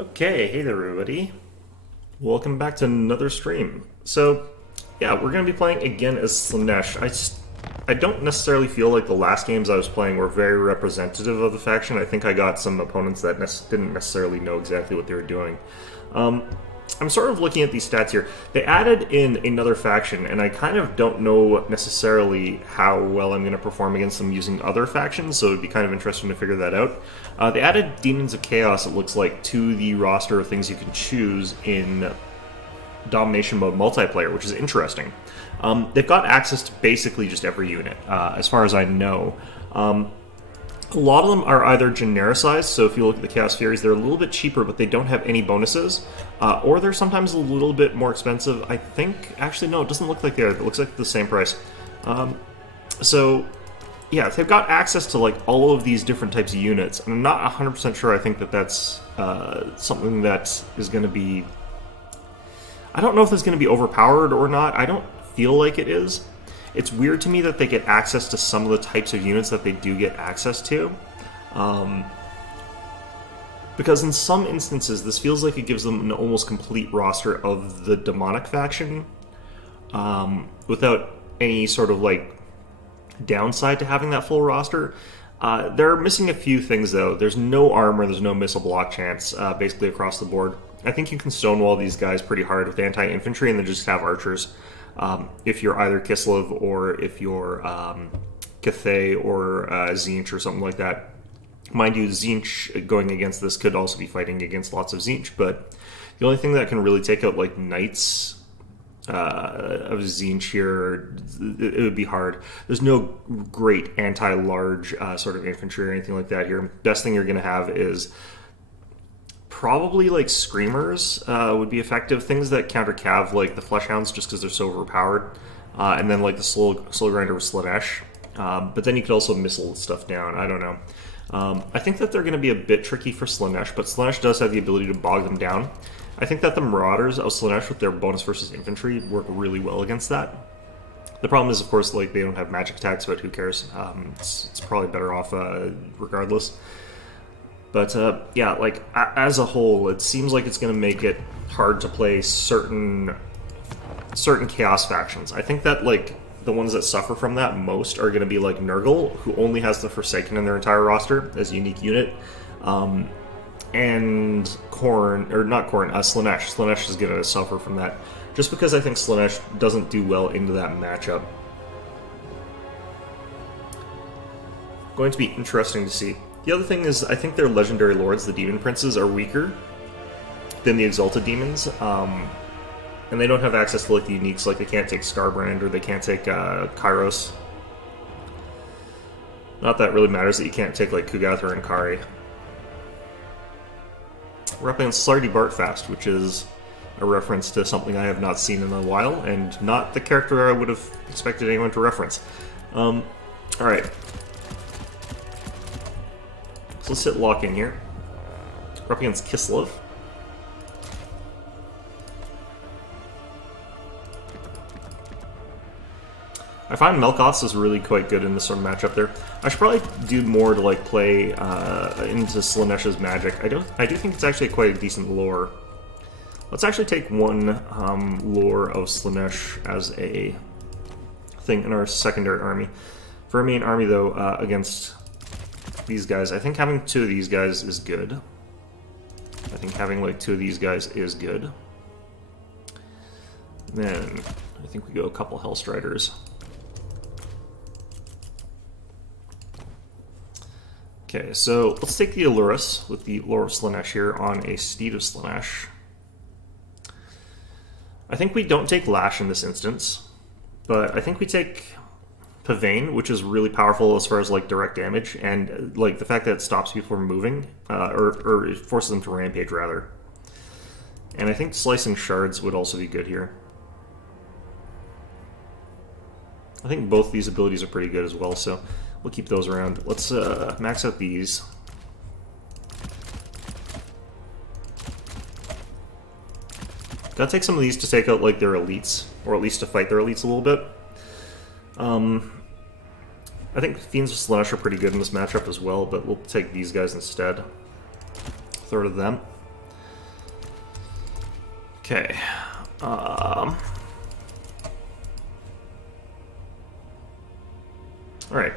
Okay, hey there everybody. Welcome back to another stream. So, yeah, we're going to be playing again as Slanesh. I don't necessarily feel like the last games I was playing were very representative of the faction. I think I got some opponents that didn't necessarily know exactly what they were doing. I'm sort of looking at these stats here. They added in another faction, and I kind of don't know necessarily how well I'm going to perform against them using other factions, so it'd be kind of interesting to figure that out. They added Demons of Chaos, it looks like, to the roster of things you can choose in Domination Mode multiplayer, which is interesting. They've got access to basically just every unit, as far as I know. A lot of them are either genericized, so if you look at the Chaos Furies, they're a little bit cheaper, but they don't have any bonuses, or they're sometimes a little bit more expensive. I think, actually, no, it doesn't look like they are. It looks like the same price. So, yeah, they've got access to like all of these different types of units, and I'm not 100% sure I think that that's something that is going to be... I don't know if it's going to be overpowered or not. I don't feel like it is. It's weird to me that they get access to some of the types of units that they do get access to. Because in some instances, this feels like it gives them an almost complete roster of the demonic faction without any sort of like downside to having that full roster. They're missing a few things though. There's no armor, there's no missile block chance basically across the board. I think you can stonewall these guys pretty hard with anti-infantry and then just have archers. If you're either Kislev or if you're Cathay or Tzeentch or something like that. Mind you, Tzeentch going against this could also be fighting against lots of Tzeentch, but the only thing that can really take out like Knights of Tzeentch here, it would be hard. There's no great anti-large sort of infantry or anything like that here. Best thing you're going to have is probably like Screamers would be effective. Things that counter Cav, like the Fleshhounds, just because they're so overpowered. And then like the slow grinder with Slanesh. But then you could also missile stuff down. I don't know. I think that they're going to be a bit tricky for Slanesh, but Slanesh does have the ability to bog them down. I think that the Marauders of Slanesh with their bonus versus infantry work really well against that. The problem is, of course, like they don't have magic attacks, but who cares? It's probably better off regardless. But yeah, like as a whole, it seems like it's going to make it hard to play certain Chaos factions. I think that like the ones that suffer from that most are going to be like Nurgle, who only has the Forsaken in their entire roster as a unique unit, and Slanesh. Slanesh is going to suffer from that, just because I think Slanesh doesn't do well into that matchup. Going to be interesting to see. The other thing is, I think their legendary lords, the Demon Princes, are weaker than the Exalted Demons, and they don't have access to like the uniques, like they can't take Scarbrand or they can't take Kairos. Not that it really matters that you can't take like Kugathra and Kari. We're up against Slardy Bartfast, which is a reference to something I have not seen in a while, and not the character I would have expected anyone to reference. Alright. So let's hit lock in here. We're up against Kislev. I find Melkoth's is really quite good in this sort of matchup there. I should probably do more to like play into Slanesh's magic. I do think it's actually quite a decent lore. Let's actually take one lore of Slanesh as a thing in our secondary army. For our main army though, against these guys, I think having two of these guys is good. I think having like two of these guys is good. Then I think we go a couple Hellstriders. Okay, so let's take the Allurus with the Lore of Slanesh here on a Steed of Slanesh. I think we don't take Lash in this instance, but I think we take Pavane, which is really powerful as far as like direct damage, and like the fact that it stops people from moving, or it forces them to rampage rather. And I think Slicing Shards would also be good here. I think both these abilities are pretty good as well, so we'll keep those around. Let's max out these. Gotta take some of these to take out like their elites, or at least to fight their elites a little bit. I think Fiends of Slanesh are pretty good in this matchup as well, but we'll take these guys instead. Throw to them. Okay. Alright.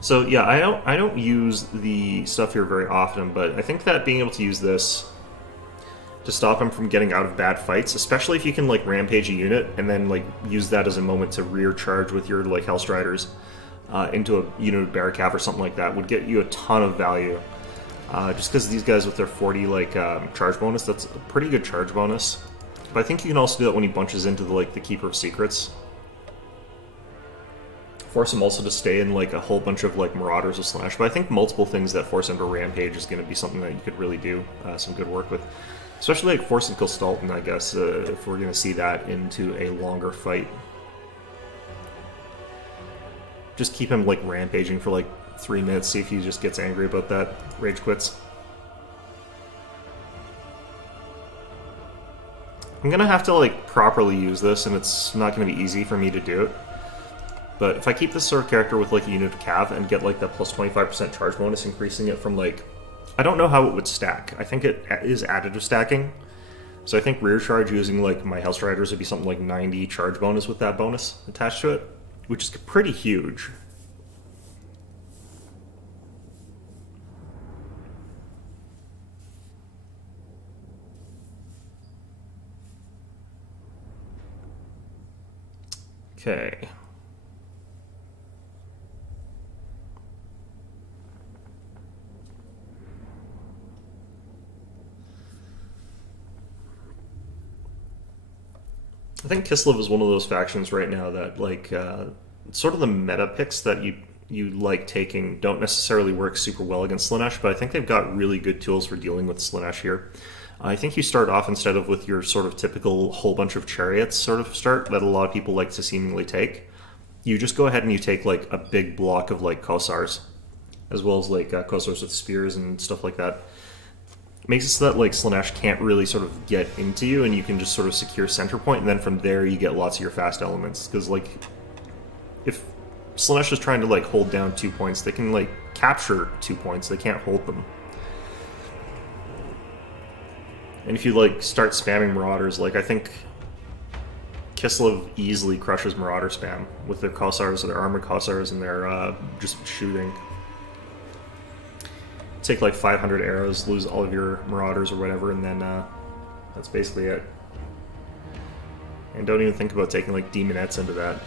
So yeah, I don't use the stuff here very often, but I think that being able to use this to stop him from getting out of bad fights, especially if you can like rampage a unit and then like use that as a moment to rear charge with your like Hellstriders into a unit of Bearcav or something like that, would get you a ton of value. Just because these guys with their 40 like charge bonus, that's a pretty good charge bonus. But I think you can also do that when he bunches into the Keeper of Secrets. Force him also to stay in like a whole bunch of like Marauders of Slash. But I think multiple things that force him to rampage is going to be something that you could really do some good work with. Especially like forcing Kill Stalton, I guess, if we're going to see that into a longer fight. Just keep him like rampaging for like 3 minutes, see if he just gets angry about that, rage quits. I'm gonna have to like properly use this, and it's not gonna be easy for me to do it. But if I keep this sort of character with like a unit of Cav and get like that plus 25% charge bonus, increasing it from like, I don't know how it would stack. I think it is additive stacking. So I think rear charge using like my Hellstriders would be something like 90 charge bonus with that bonus attached to it, which is pretty huge. Okay. I think Kislev is one of those factions right now that, like, sort of the meta picks that you like taking don't necessarily work super well against Slaanesh, but I think they've got really good tools for dealing with Slaanesh here. I think you start off instead of with your sort of typical whole bunch of chariots sort of start that a lot of people like to seemingly take. You just go ahead and you take, like, a big block of, like, Kossars, as well as, like, Kossars with spears and stuff like that. Makes it so that like Slaanesh can't really sort of get into you, and you can just sort of secure center point, and then from there you get lots of your fast elements. Because like, if Slaanesh is trying to like hold down 2 points, they can like capture 2 points. They can't hold them. And if you like start spamming Marauders, like I think Kislev easily crushes Marauder spam with their Kossars, or their armored Kossars, and their just shooting. Take like 500 arrows, lose all of your Marauders or whatever, and then that's basically it. And don't even think about taking like Demonettes into that.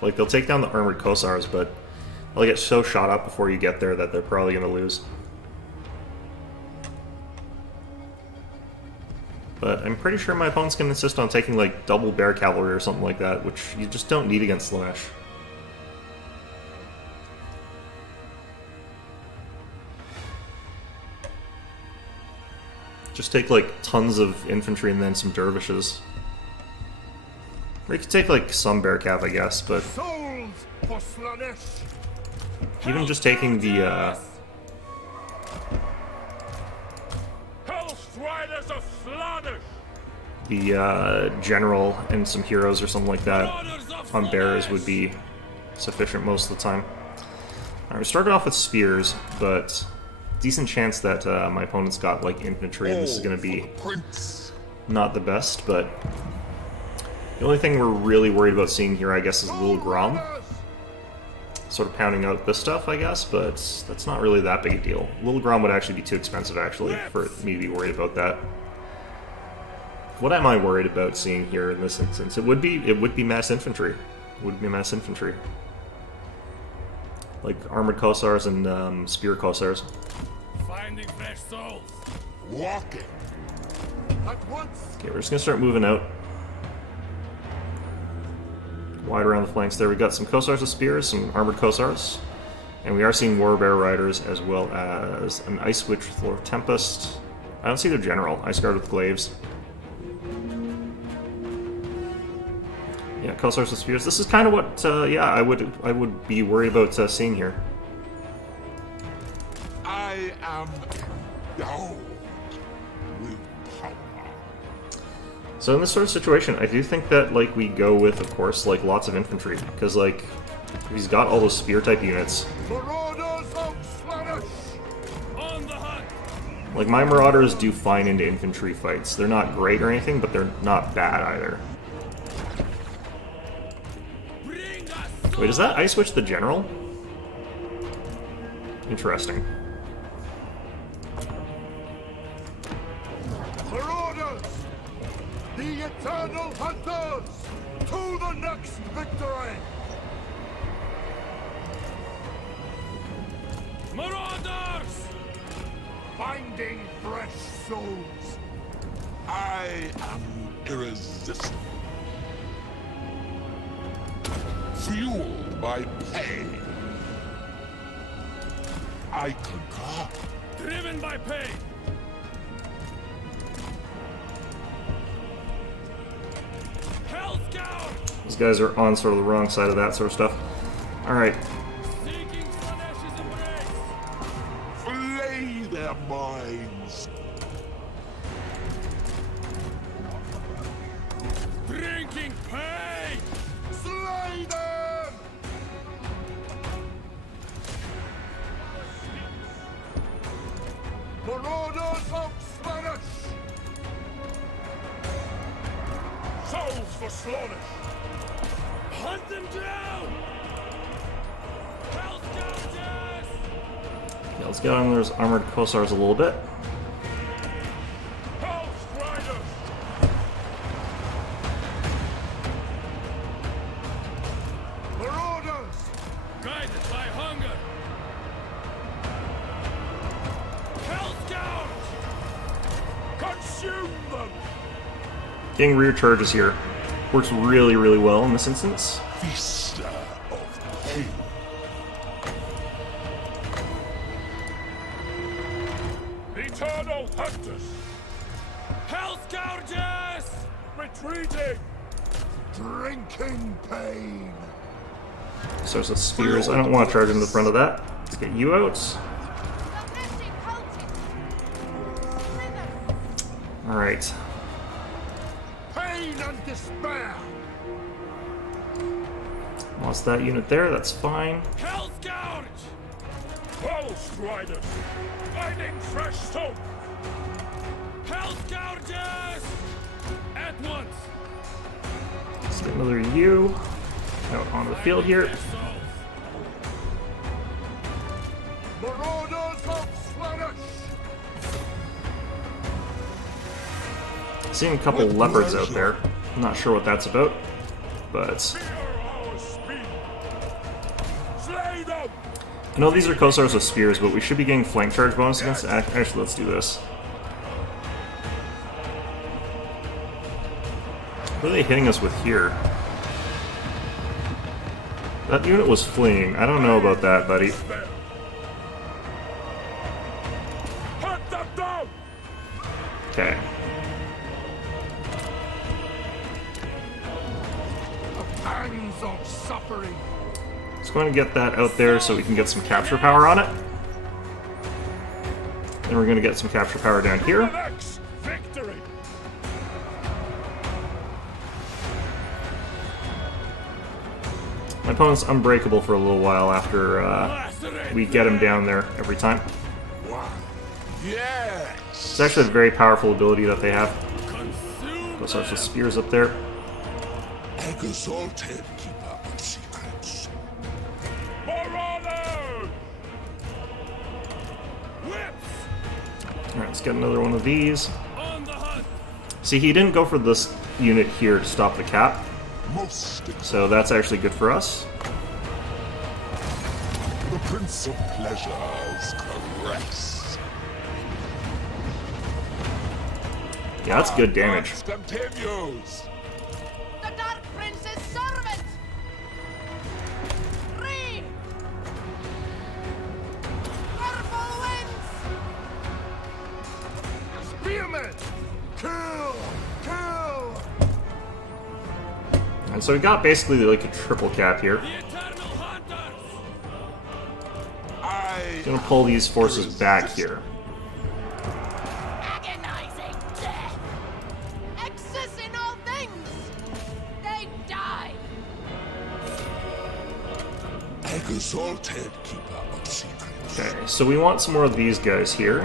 Like they'll take down the armored Kossars, but they'll get so shot up before you get there that they're probably going to lose. But I'm pretty sure my opponent's going to insist on taking like double Bear Cavalry or something like that, which you just don't need against Slaanesh. Just take like tons of infantry and then some dervishes. Or you could take like some Bearcav, I guess, but even just taking the general and some heroes or something like that on bears would be sufficient most of the time. Alright, we started off with spears, but decent chance that my opponent's got like infantry, and this is going to be not the best, but the only thing we're really worried about seeing here, I guess, is Lil Grom. Sort of pounding out this stuff, I guess, but that's not really that big a deal. Lil Grom would actually be too expensive, actually, for me to be worried about that. What am I worried about seeing here in this instance? It would be mass infantry. It would be mass infantry. Like armored Kossars and spear Kossars. Finding fresh souls. Walking. At once. Okay, we're just gonna start moving out. Wide around the flanks there. We got some Kossars with spears, some armored Kossars. And we are seeing Warbear Riders as well as an Ice Witch with Lord Tempest. I don't see their general. Ice Guard with Glaives. Yeah, Kossars with spears. This is kind of what, yeah, I would be worried about seeing here. I am down. So in this sort of situation, I do think that like we go with, of course, like lots of infantry, because like he's got all those spear type units. Marauders of Slaanesh! On the hunt. Like, my Marauders do fine into infantry fights. They're not great or anything, but they're not bad either. Wait, is that Ice Switch the General? Interesting. Marauders! The eternal hunters! To the next victory! Marauders! Finding fresh souls! I am irresistible. Fueled by pain. I concur. Driven by pain! Hell Scout! These guys are on sort of the wrong side of that sort of stuff. Alright. Seeking Slanesh's embrace! Flay their minds. Drinking pain! Slay them! Marauders of Slanish! Souls for Slanish! Hunt them down! Hell Scourges! Yeah, let's get on those armored Kossars a little bit. Hell Striders! Marauders! Guided by hunger! Hell Scourge! Consume them! Getting rear charges here works really, really well in this instance. Vista of pain. Eternal hunters! Hell Scourges! Retreating! Drinking pain! Starts with spears. I don't want to charge into the front of that. Let's get you out. Alright. Pain and despair! Lost that unit there, that's fine. Hell Scourge! Hell Striders! Finding fresh soap! Hell Scourges! At once! Let's get another U out on the field here. Marauders of Slanish! Seeing a couple leopards out there. I'm not sure what that's about, but Fear our speed! Slay them! I know these are Kossars with spears, but we should be getting flank charge bonus against. Actually, let's do this. What are they hitting us with here? That unit was fleeing. I don't know about that, buddy. Hunt them down! Okay. Pangs of suffering! Just going to get that out there so we can get some capture power on it. Then we're going to get some capture power down here. Next victory! My opponent's unbreakable for a little while after we get him down there every time. Wow. Yes! It's actually a very powerful ability that they have. Consume Those sorts of spears up there. Exalted keeper of secrets. Marauders! whips! Alright, let's get another one of these. On the hunt! See, he didn't go for this unit here to stop the cap, Most so that's actually good for us. the Prince of Pleasure's caress. Yeah, that's good damage. March continues. The Dark Prince's servant! Free! Purple winds! Spearmen! Kill! Kill! And so we got basically like a triple cap here. The Eternal Hunters! I Gonna pull these forces back here. Agonizing death! Excess in all things! They die! exalted keeper of secrets. Okay, so we want some more of these guys here.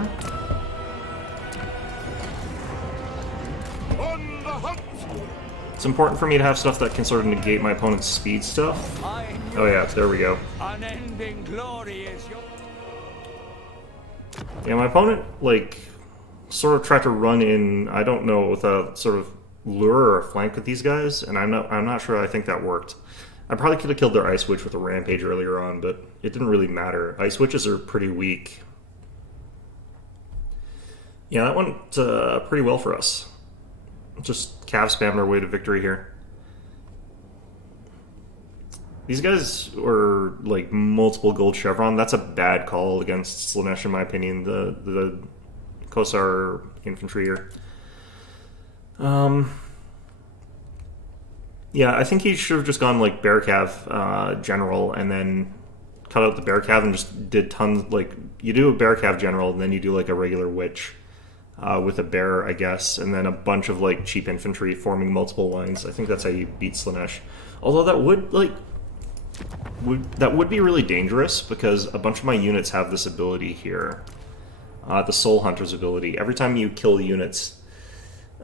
hunt! It's important for me to have stuff that can sort of negate my opponent's speed stuff. Oh yeah, there we go. Unending glory is your. Yeah, my opponent, like, sort of tried to run in, I don't know, with a sort of lure or a flank with these guys, and I'm not sure I think that worked. I probably could have killed their Ice Witch with a Rampage earlier on, but it didn't really matter. Ice Witches are pretty weak. Yeah, that went pretty well for us. Just cav spammed our way to victory here. These guys were like multiple gold chevron. That's a bad call against Slaanesh, in my opinion. The Kosar infantry here. Yeah, I think he should have just gone like Bear Cav General and then cut out the Bear Cav and just did tons. Like, you do a Bear Cav General and then you do like a regular Witch with a Bear, I guess, and then a bunch of like cheap infantry forming multiple lines. I think that's how you beat Slaanesh. Although that would be really dangerous because a bunch of my units have this ability here. The Soul Hunter's ability. Every time you kill units,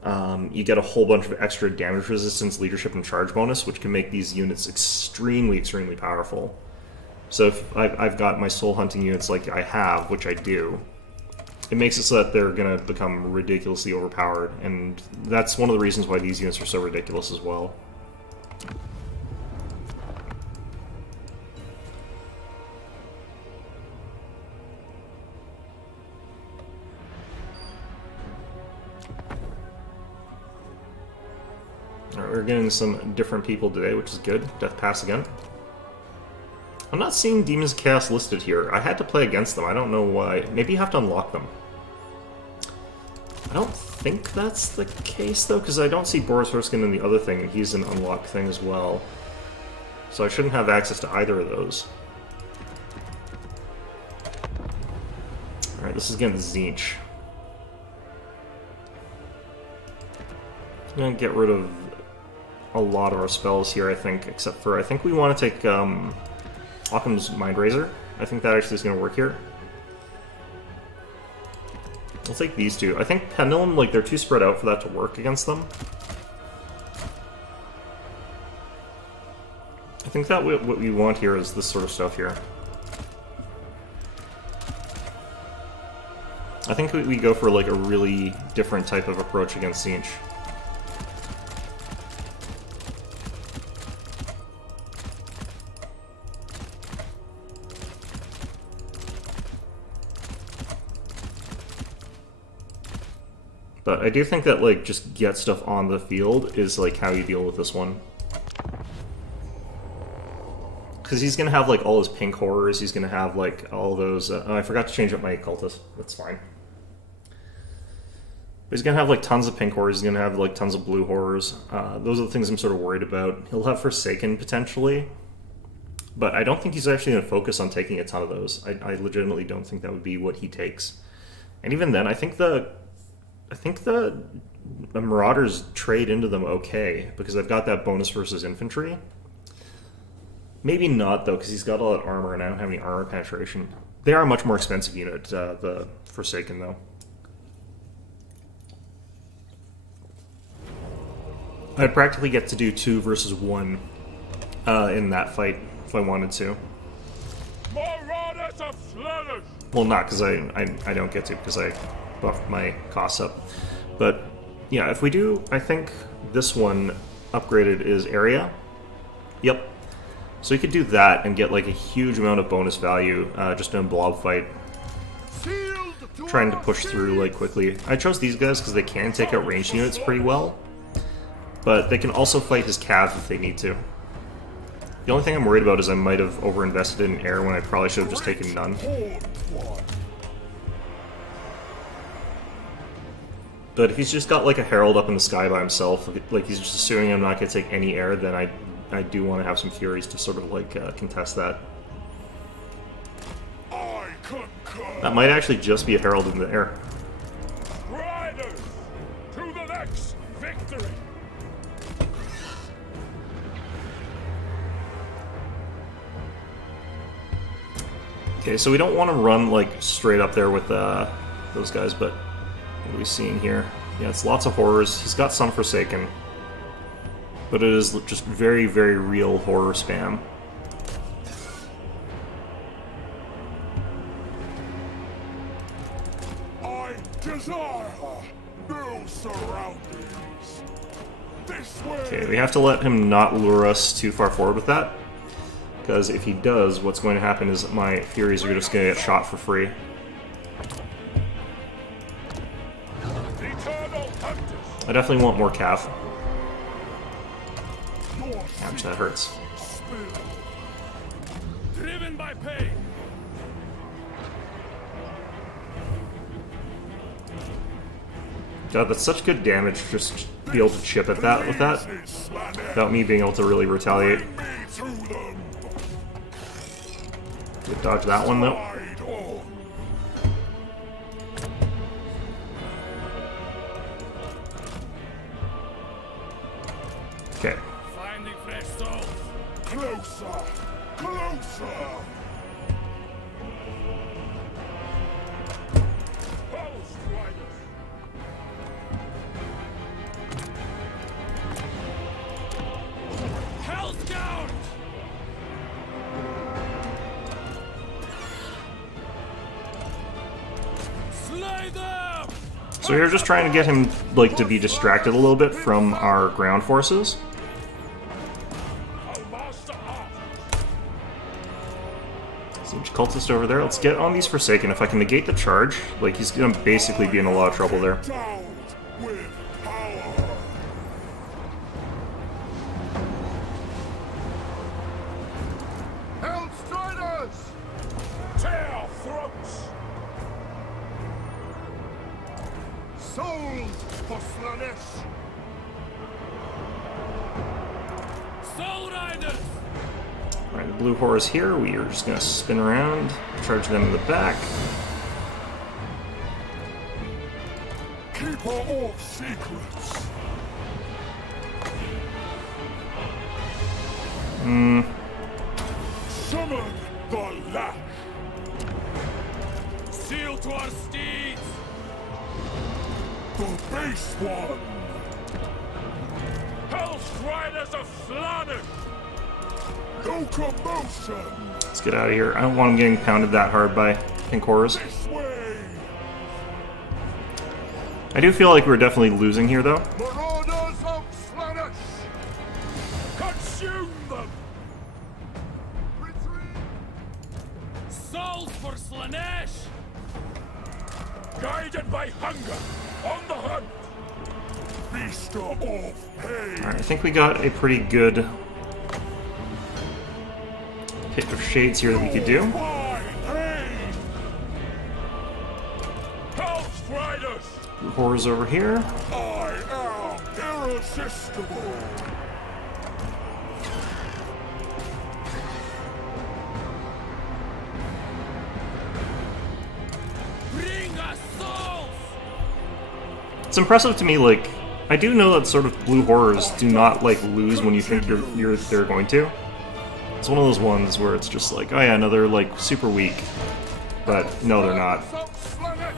you get a whole bunch of extra damage resistance, leadership, and charge bonus, which can make these units extremely, extremely powerful. So if I've got my soul hunting units like I have, which I do, it makes it so that they're going to become ridiculously overpowered, and that's one of the reasons why these units are so ridiculous as well. Alright, we're getting some different people today, which is good. Death Pass again. I'm not seeing Demons of Chaos listed here. I had to play against them. I don't know why. Maybe you have to unlock them. I don't think that's the case, though, because I don't see Boris Erskine in the other thing, and he's an unlocked thing as well. So I shouldn't have access to either of those. Alright, this is again the Tzeentch. I'm going to get rid of a lot of our spells here, I think, except for I think we want to take Occam's Mind Razor. I think that actually is going to work here. I'll take these two. I think Pendulum, like, they're too spread out for that to work against them. I think that what we want here is this sort of stuff here. I think we go for, like, a really different type of approach against Tzeentch. But I do think that, like, just get stuff on the field is, like, how you deal with this one. Because he's going to have, like, all his pink horrors, he's going to have, like, all those... oh, I forgot to change up my occultist. That's fine. But he's going to have, like, tons of pink horrors, he's going to have, like, tons of blue horrors. Those are the things I'm sort of worried about. He'll have Forsaken, potentially. But I don't think he's actually going to focus on taking a ton of those. I legitimately don't think that would be what he takes. And even then, I think the Marauders trade into them okay, because I've got that bonus versus infantry. Maybe not, though, because he's got all that armor, and I don't have any armor penetration. They are a much more expensive unit, the Forsaken, though. I'd practically get to do 2 versus 1 in that fight, if I wanted to. Marauders of Slaanesh! Well, not, because I don't get to, because I buffed my costs up. But yeah, if we do, I think this one upgraded is area. Yep. So you could do that and get like a huge amount of bonus value just in a blob fight. Trying to push through like quickly. I chose these guys because they can take out ranged units pretty well, but they can also fight his calves if they need to. The only thing I'm worried about is I might have overinvested in air when I probably should have just taken none. But if he's just got like a herald up in the sky by himself, like he's just assuming I'm not going to take any air, then I do want to have some furies to sort of like contest that. I concur. That might actually just be a herald in the air. Riders, to the next victory. Okay, so we don't want to run like straight up there with those guys, but what are we seeing here? Yeah, it's lots of horrors. He's got some Forsaken. But it is just very, very real horror spam. I desire no surroundings. This way. Okay, we have to let him not lure us too far forward with that. Because if he does, what's going to happen is my Furies are just going to get shot for free. Eternal hunters. I definitely want more Cav. Your Ouch, that hurts. spill. Driven by pain. God, that's such good damage just to be able to chip at that with that. Without me being able to really retaliate. Bring me to them. Good dodge that one though. Ride on. Okay. Finding fresh souls. Closer. Closer. Pulse riders. Hellscourge! Slay them! So we're just trying to get him like to be distracted a little bit from our ground forces. I'll master art. Siege cultist over there. Let's get on these Forsaken. If I can negate the charge, like he's gonna basically be in a lot of trouble there. Endowed with power. Hellstriders! Tear throats! Souls for Slanesh! Soul Riders! Alright, the blue horrors here. We are just gonna spin around, charge them in the back. Keeper of secrets! Summon the lash! Seal to our steeds! The base one! Hellstriders of Slanesh! No commotion! Let's get out of here. I don't want him getting pounded that hard by pink horrors. This way! I do feel like we're definitely losing here though. Marauders of Slanesh! Consume them! Retreat! Souls for Slanesh! Guided by hunger, on the hunt! Feaster of pain! Alright, I think we got a pretty good pit of shades here that we could do. By pain! Hellstriders! Blue horrors over here. I am irresistible! Bring us souls! It's impressive to me, like, I do know that sort of blue horrors do not, like, lose when you think they're going to. It's one of those ones where it's just like, oh yeah, no, they're, like, super weak. But, no, they're not. Of Slanesh!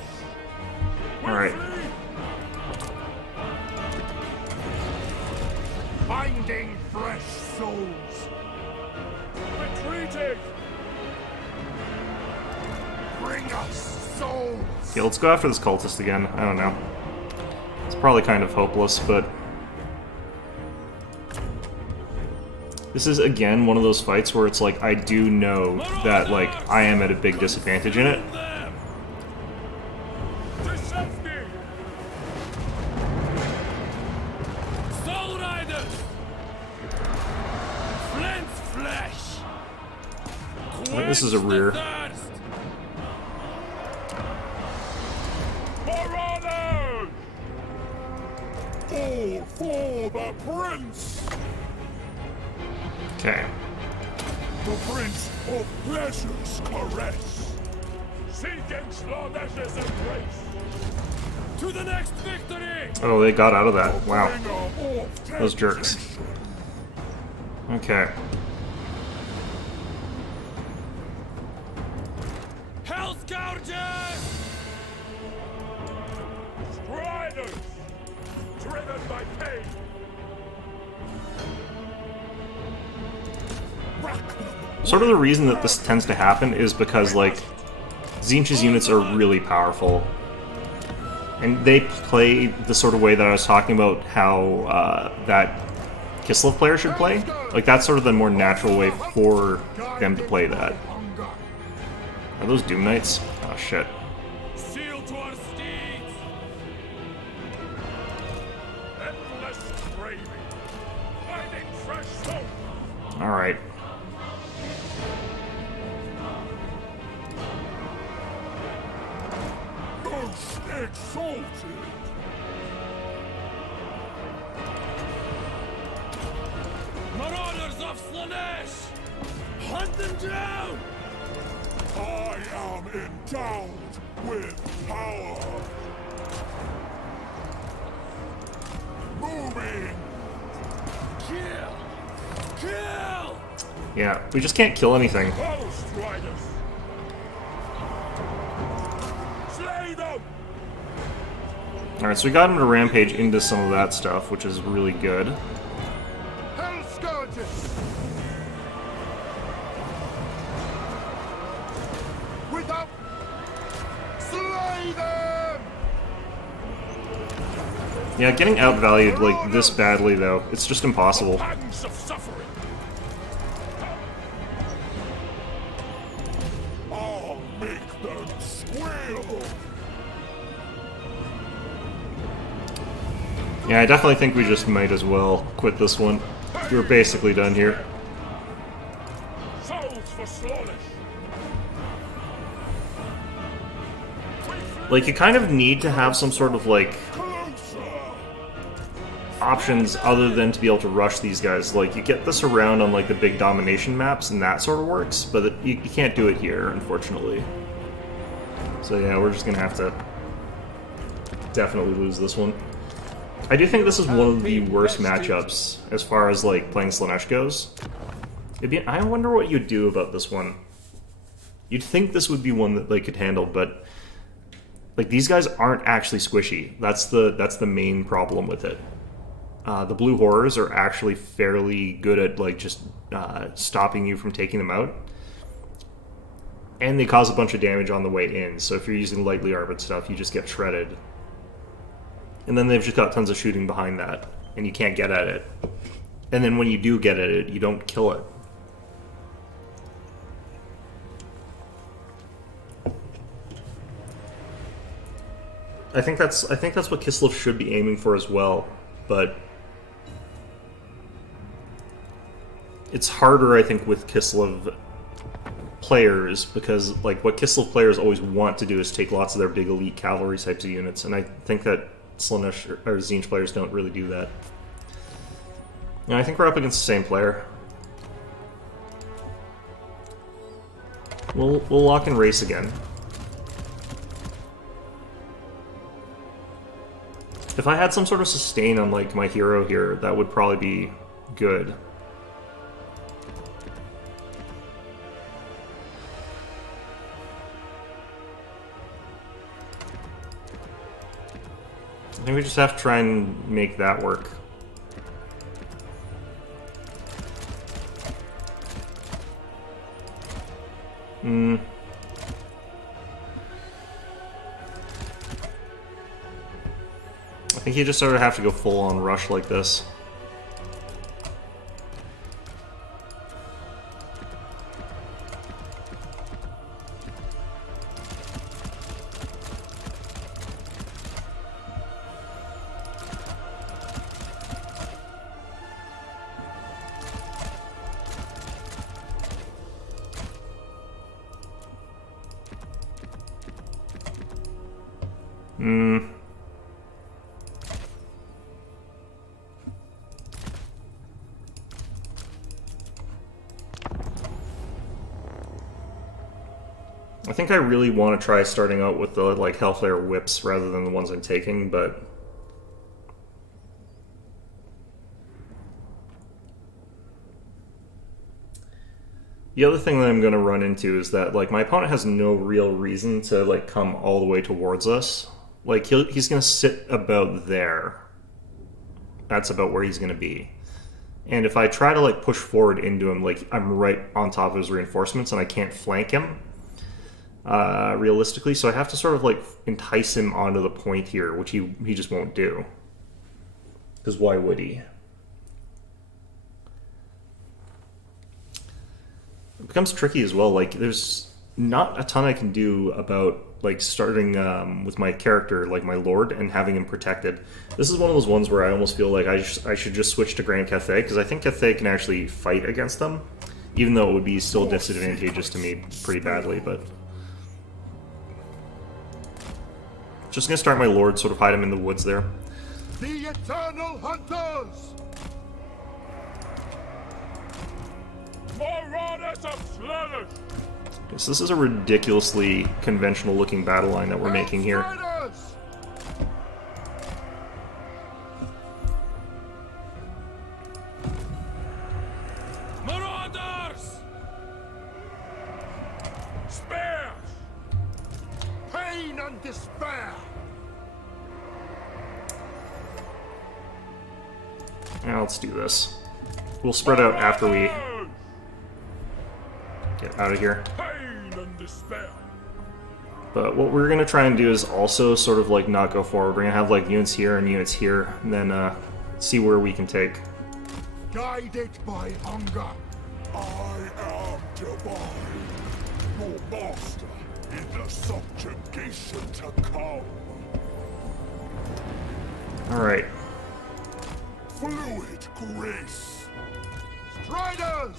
Alright. Finding fresh souls! Retreating! Bring us souls! Okay, let's go after this cultist again. I don't know. It's probably kind of hopeless, but... This is, again, one of those fights where it's like, I do know that, like, I am at a big disadvantage in it. Them! To safety! Soul Riders! Flint's flesh! think this is a rear. Marauders! All for the prince! Okay. The prince of pleasure's caress! Seeking Slanesh's embrace! To the next victory! Oh, they got out of that. Wow. Bringer of Those jerks. temptation. Okay. Hellscourges! Striders! sort of the reason that this tends to happen is because, like, Tzeentch's units are really powerful. And they play the sort of way that I was talking about how that Kislev player should play. Like, that's sort of the more natural way for them to play that. Are those Doom Knights? Oh, shit. Shield to our steeds! Endless craving. Finding fresh hope. Alright. Most exalted. Marauders of Slanesh! Hunt them down! I am endowed with power. Moving. Kill! Kill! Yeah, we just can't kill anything. Ghost Riders. Slay them. Alright, so we got him to rampage into some of that stuff, which is really good. Hell Scourges. Without. Slay them. Yeah, getting outvalued like this badly, though, it's just impossible. Pangs of suffering. I'll make them squeal. Yeah, I definitely think we just might as well quit this one. We're basically done here. Souls for Slaughter. Like, you kind of need to have some sort of, like, Closer. options other than to be able to rush these guys. Like, you get this around on, like, the big domination maps, and that sort of works, but you can't do it here, unfortunately. So yeah, we're just gonna have to definitely lose this one. I do think this is one of the worst matchups as far as, like, playing Slanesh goes. I wonder what you'd do about this one. You'd think this would be one that they could handle, but like, these guys aren't actually squishy. That's the main problem with it. The blue horrors are actually fairly good at, like, just stopping you from taking them out, and they cause a bunch of damage on the way in. So if you're using lightly armored stuff, you just get shredded. And then they've just got tons of shooting behind that, and you can't get at it. And then when you do get at it, you don't kill it. I think that's what Kislev should be aiming for as well, but it's harder, I think, with Kislev players, because, like, what Kislev players always want to do is take lots of their big elite cavalry types of units, and I think that Slanesh or Tzeentch players don't really do that. And I think we're up against the same player. We'll lock and race again. If I had some sort of sustain on, like, my hero here, that would probably be good. I think we just have to try and make that work. I think you just sort of have to go full on rush like this. I think I really want to try starting out with the, like, Hellfire whips rather than the ones I'm taking, but the other thing that I'm going to run into is that, like, my opponent has no real reason to, like, come all the way towards us. Like, he's going to sit about there. That's about where he's going to be. And if I try to like push forward into him, like I'm right on top of his reinforcements and I can't flank him realistically, so I have to sort of like entice him onto the point here, which he just won't do. Because why would he? It becomes tricky as well. Like there's not a ton I can do about like starting with my character, like my lord, and having him protected. This is one of those ones where I almost feel like I should just switch to Grand Cathay, because I think Cathay can actually fight against them, even though it would be still disadvantageous to me pretty badly. But just gonna start my lord, sort of hide him in the woods there. The Eternal Hunters! Marauders of Slanish! So this is a ridiculously conventional looking battle line that we're making here. Outsiders! Marauders! Spears! Pain and despair! Now let's do this. We'll spread out after we get out of here. Pain and despair! But what we're going to try and do is also sort of like not go forward. We're going to have like units here and units here, and then see where we can take. Guided by hunger, I am divine. Your master in the subjugation to come. Alright. Fluid grace. Striders!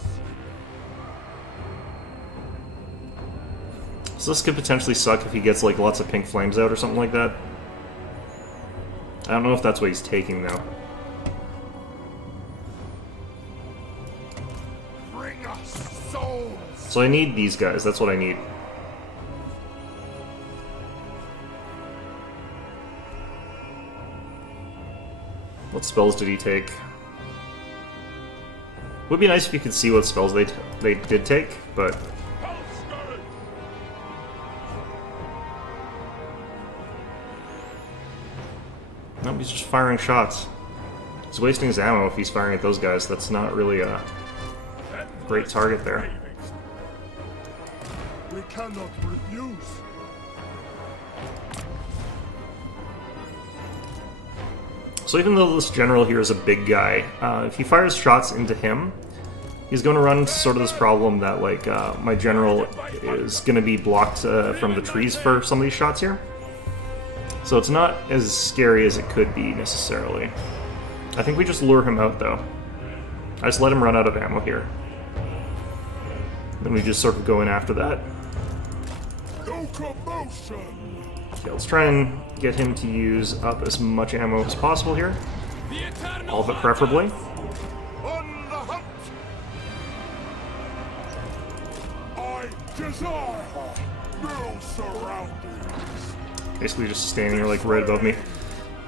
So this could potentially suck if he gets like lots of pink flames out or something like that. I don't know if that's what he's taking though. Bring us souls! So I need these guys, that's what I need. What spells did he take? Would be nice if you could see what spells they did take, but no, he's just firing shots. He's wasting his ammo if he's firing at those guys. That's not really a great target there. We cannot refuse. So even though this general here is a big guy, if he fires shots into him, he's going to run into sort of this problem that like my general is going to be blocked from the trees for some of these shots here. So it's not as scary as it could be necessarily. I think we just lure him out though. I just let him run out of ammo here. Then we just sort of go in after that. No commotion! Okay, let's try and get him to use up as much ammo as possible here. All of it preferably. On the hunt! I desire no surroundings. Basically just standing here like right above me.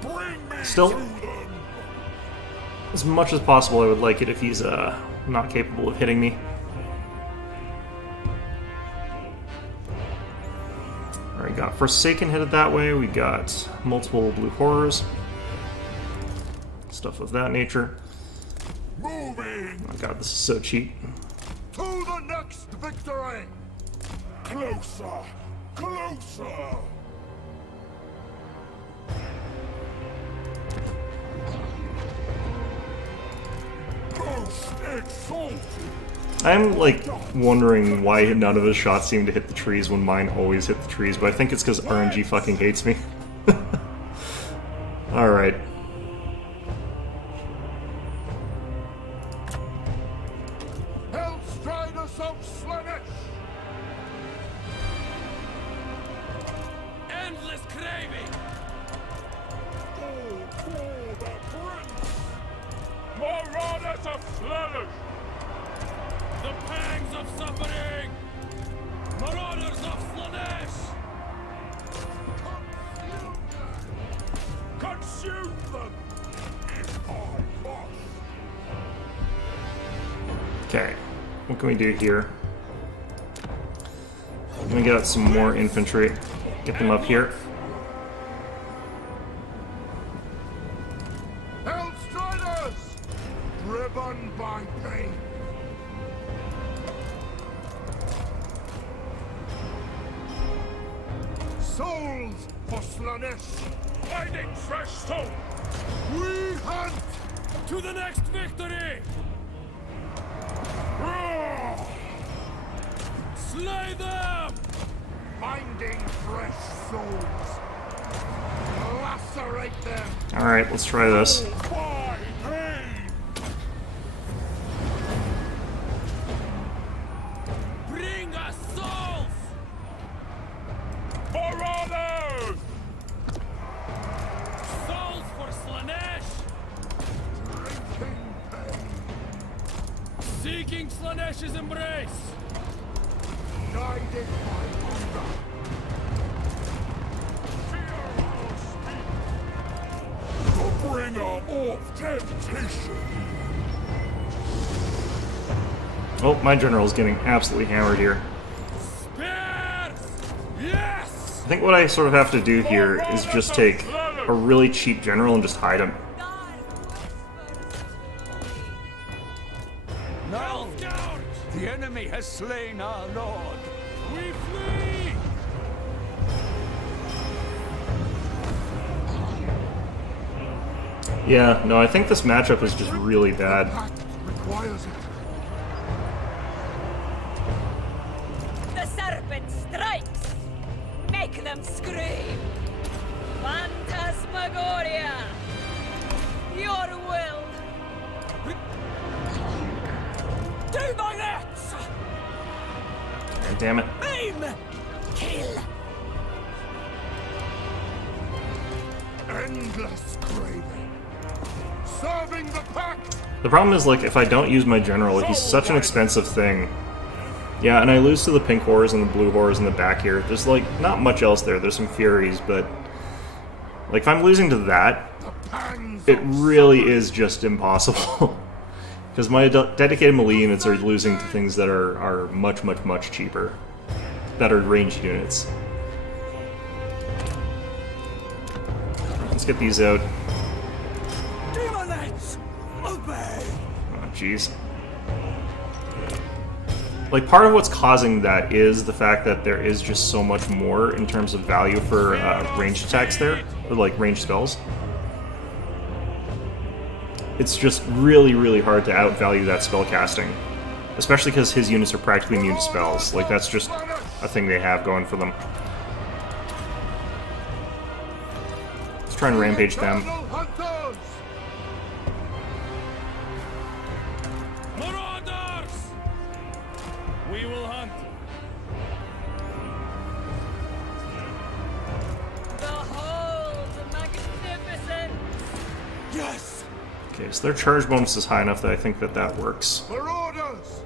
Bring me Still, to them! as much as possible I would like it if he's not capable of hitting me. Alright, got Forsaken headed that way. We got multiple blue horrors. Stuff of that nature. Moving Oh god, this is so cheap. to the next victory! Closer! Closer! Most exalted! I'm like wondering why none of his shots seem to hit the trees when mine always hit the trees, but I think it's because RNG fucking hates me. Alright. Hellstriders of Slanish! Endless craving! All for the prince! Marauders of Slanish! The pangs of suffering! Marauders of Slaanesh! Consume them! If I must! Okay, what can we do here? I'm gonna get out some more infantry. Get them up here. Hellstriders! Driven driven by pain. Souls for Slanesh. Finding fresh souls. We hunt. To the next victory! Roar! Slay them! Finding fresh souls. Lacerate them. Alright, let's try this. By pain. Bring us souls! Marauders! Souls for Slanesh! Drinking pain. Seeking Slanesh's embrace! Guided by hunger. Fear our speed. The bringer of temptation. Oh, my general's getting absolutely hammered here. Spears! Yes! I think what I sort of have to do here is just take a really cheap general and just hide him. Now, The enemy has slain our lord. we flee! Yeah, no, I think this matchup is just really bad. Pact requires it. The serpent strikes! Make them scream! Phantasmagoria! Your will! Demonets! God damn it. Aim! Kill! Endless craving. Serving the pact. The problem is, like, if I don't use my general, he's such an expensive thing. Yeah, and I lose to the pink horrors and the blue horrors in the back here. There's, like, not much else there. There's some furies, but... like, if I'm losing to that, The pangs it of really is just impossible. Because my dedicated melee units are losing to things that are much, much, much cheaper. That are ranged units. Let's get these out. Demonets! Obey! Oh, jeez. Like, part of what's causing that is the fact that there is just so much more in terms of value for ranged attacks there, or like ranged spells. It's just really, really hard to outvalue that spell casting. Especially because his units are practically immune to spells. Like, that's just a thing they have going for them. Let's try and rampage them. eternal hunters. Marauders! We will hunt. Behold the magnificent! Yes! Okay, so their charge bonus is high enough that I think that that works. Marauders.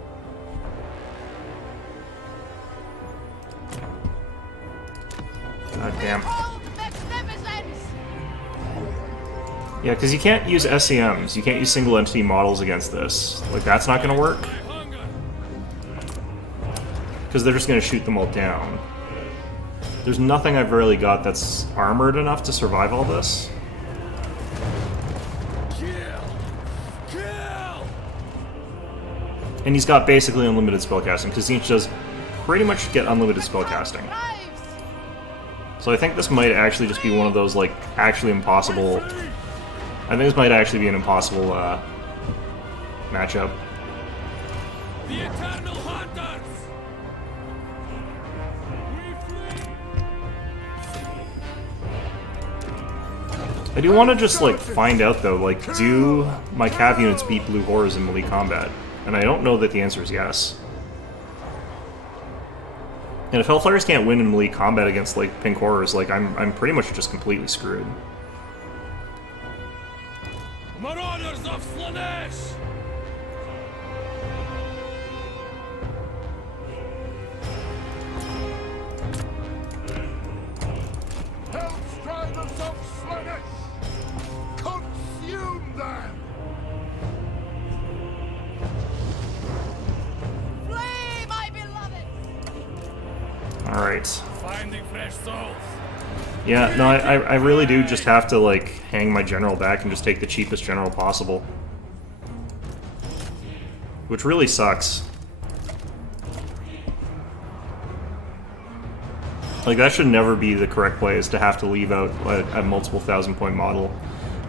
God damn. Behold magnificence! Yeah, because you can't use SCMs. You can't use single entity models against this. Like, that's not going to work. My hunger! Because they're just going to shoot them all down. There's nothing I've really got that's armored enough to survive all this. Kill! Kill! And he's got basically unlimited spellcasting, because Zinch does pretty much get unlimited spellcasting. Drives! So I think this might actually just be one of those, like, actually impossible... I think this might actually be an impossible, matchup. The eternal hunters! We flee! I do want to just, like, find out, though, like, do my cav units beat blue horrors in melee combat? And I don't know that the answer is yes. And if Hellfires can't win in melee combat against, like, pink horrors, like, I'm pretty much just completely screwed. Marauders of Slanesh! Hellstriders of Slanesh. Consume them. Flee, my beloved! Alright. Finding fresh souls. Yeah, no, I really do just have to, like, hang my general back and just take the cheapest general possible. which really sucks. Like, that should never be the correct play, is to have to leave out a multiple 1,000-point model.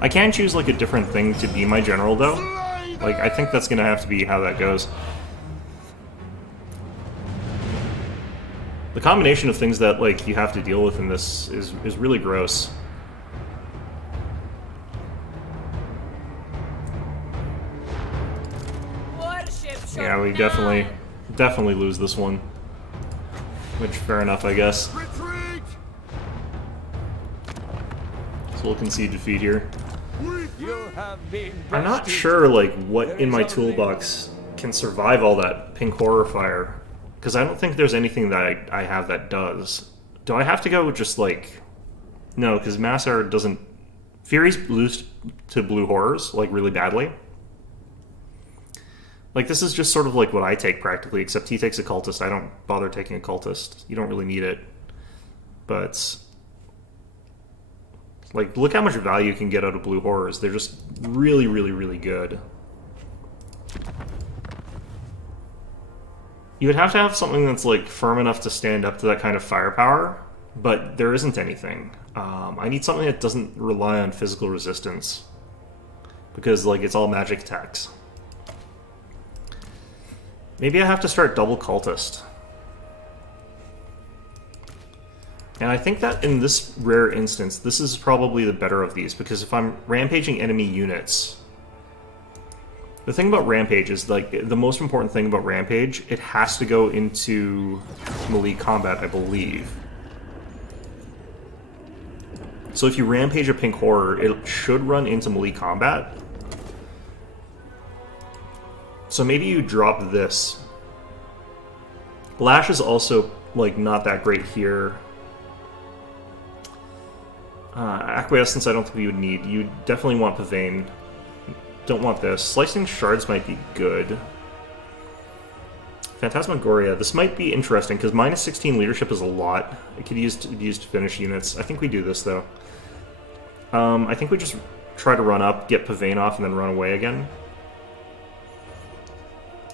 I can choose, like, a different thing to be my general, though. Like, I think that's gonna have to be how that goes. The combination of things that, like, you have to deal with in this is really gross. Warship shut Yeah, we down. definitely lose this one. Which, fair enough, I guess. Retreat! So we'll concede defeat here. You have been I'm not bested. sure, like, what There in is my only toolbox can survive all that pink horror fire. Because I don't think there's anything that I have that does. Do I have to go with just, like... No, because Massar doesn't... Fury's lose to blue horrors, like, really badly. Like, this is just sort of like what I take practically, except he takes a cultist. I don't bother taking a cultist. You don't really need it. But... Like, look how much value you can get out of blue horrors. They're just really, really, really good. You would have to have something that's, like, firm enough to stand up to that kind of firepower, but there isn't anything. I need something that doesn't rely on physical resistance, because, like, it's all magic attacks. Maybe I have to start double cultist. And I think that in this rare instance, this is probably the better of these, because if I'm rampaging enemy units... The thing about Rampage is, like, the most important thing about Rampage, it has to go into melee combat, I believe. So if you Rampage a Pink Horror, it should run into melee combat. So maybe you drop this. Lash is also, like, not that great here. Acquiescence I don't think you would need. You definitely want Pavane. Don't want this. Slicing Shards might be good. Phantasmagoria. This might be interesting, because minus 16 leadership is a lot. It could be used to finish units. I think we do this, though. I think we just try to run up, get Pavane off, and then run away again.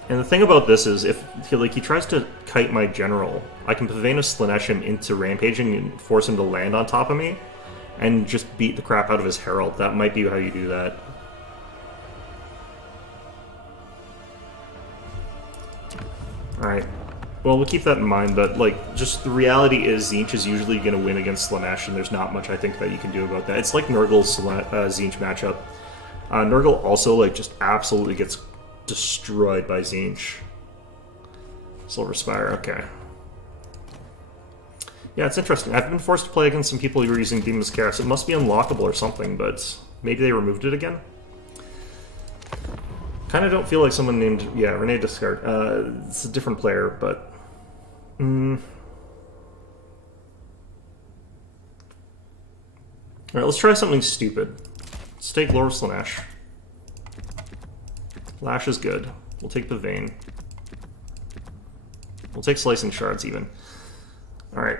And the thing about this is, if he tries to kite my general, I can Pavane of Slanesh him into rampaging and force him to land on top of me, and just beat the crap out of his Herald. That might be how you do that. Alright. Well, we'll keep that in mind, but, like, just the reality is Tzeentch is usually going to win against Slanesh, and there's not much I think that you can do about that. It's like Nurgle's Tzeentch matchup. Nurgle also, like, just absolutely gets destroyed by Tzeentch. Silver Spire, okay. Yeah, it's interesting. I've been forced to play against some people who are using Demon's Chaos. It must be unlockable or something, but maybe they removed it again? Kind of don't feel like someone named... Yeah, Renee Descartes. It's a different player, but... Alright, let's try something stupid. Let's take Lord Slanesh. Lash is good. We'll take Pavane. We'll take Slicing Shards, even. Alright.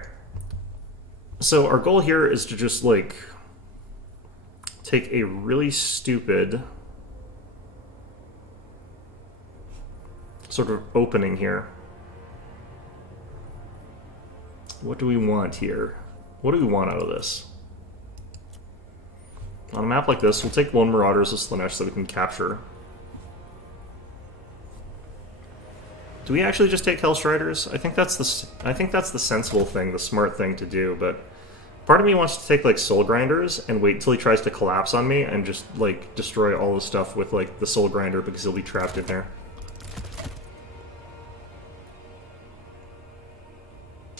So our goal here is to just, like... take a really stupid... sort of opening here. What do we want here? What do we want out of this? On a map like this, we'll take Lone Marauders of Slanesh so we can capture. Do we actually just take Hellstriders? I think that's the sensible thing, the smart thing to do, but part of me wants to take, like, Soul Grinders and wait till he tries to collapse on me and just, like, destroy all the stuff with, like, the Soul Grinder because he'll be trapped in there.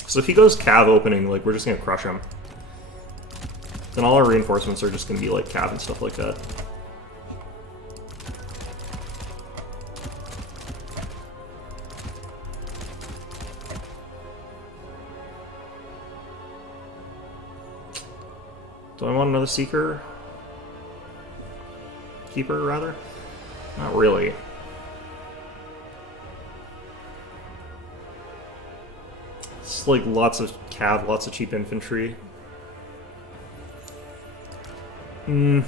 So if he goes Cav opening, like, we're just gonna crush him. Then all our reinforcements are just gonna be, like, Cav and stuff like that. Do I want another Seeker? Keeper, rather? Not really. It's like lots of cav, lots of cheap infantry. I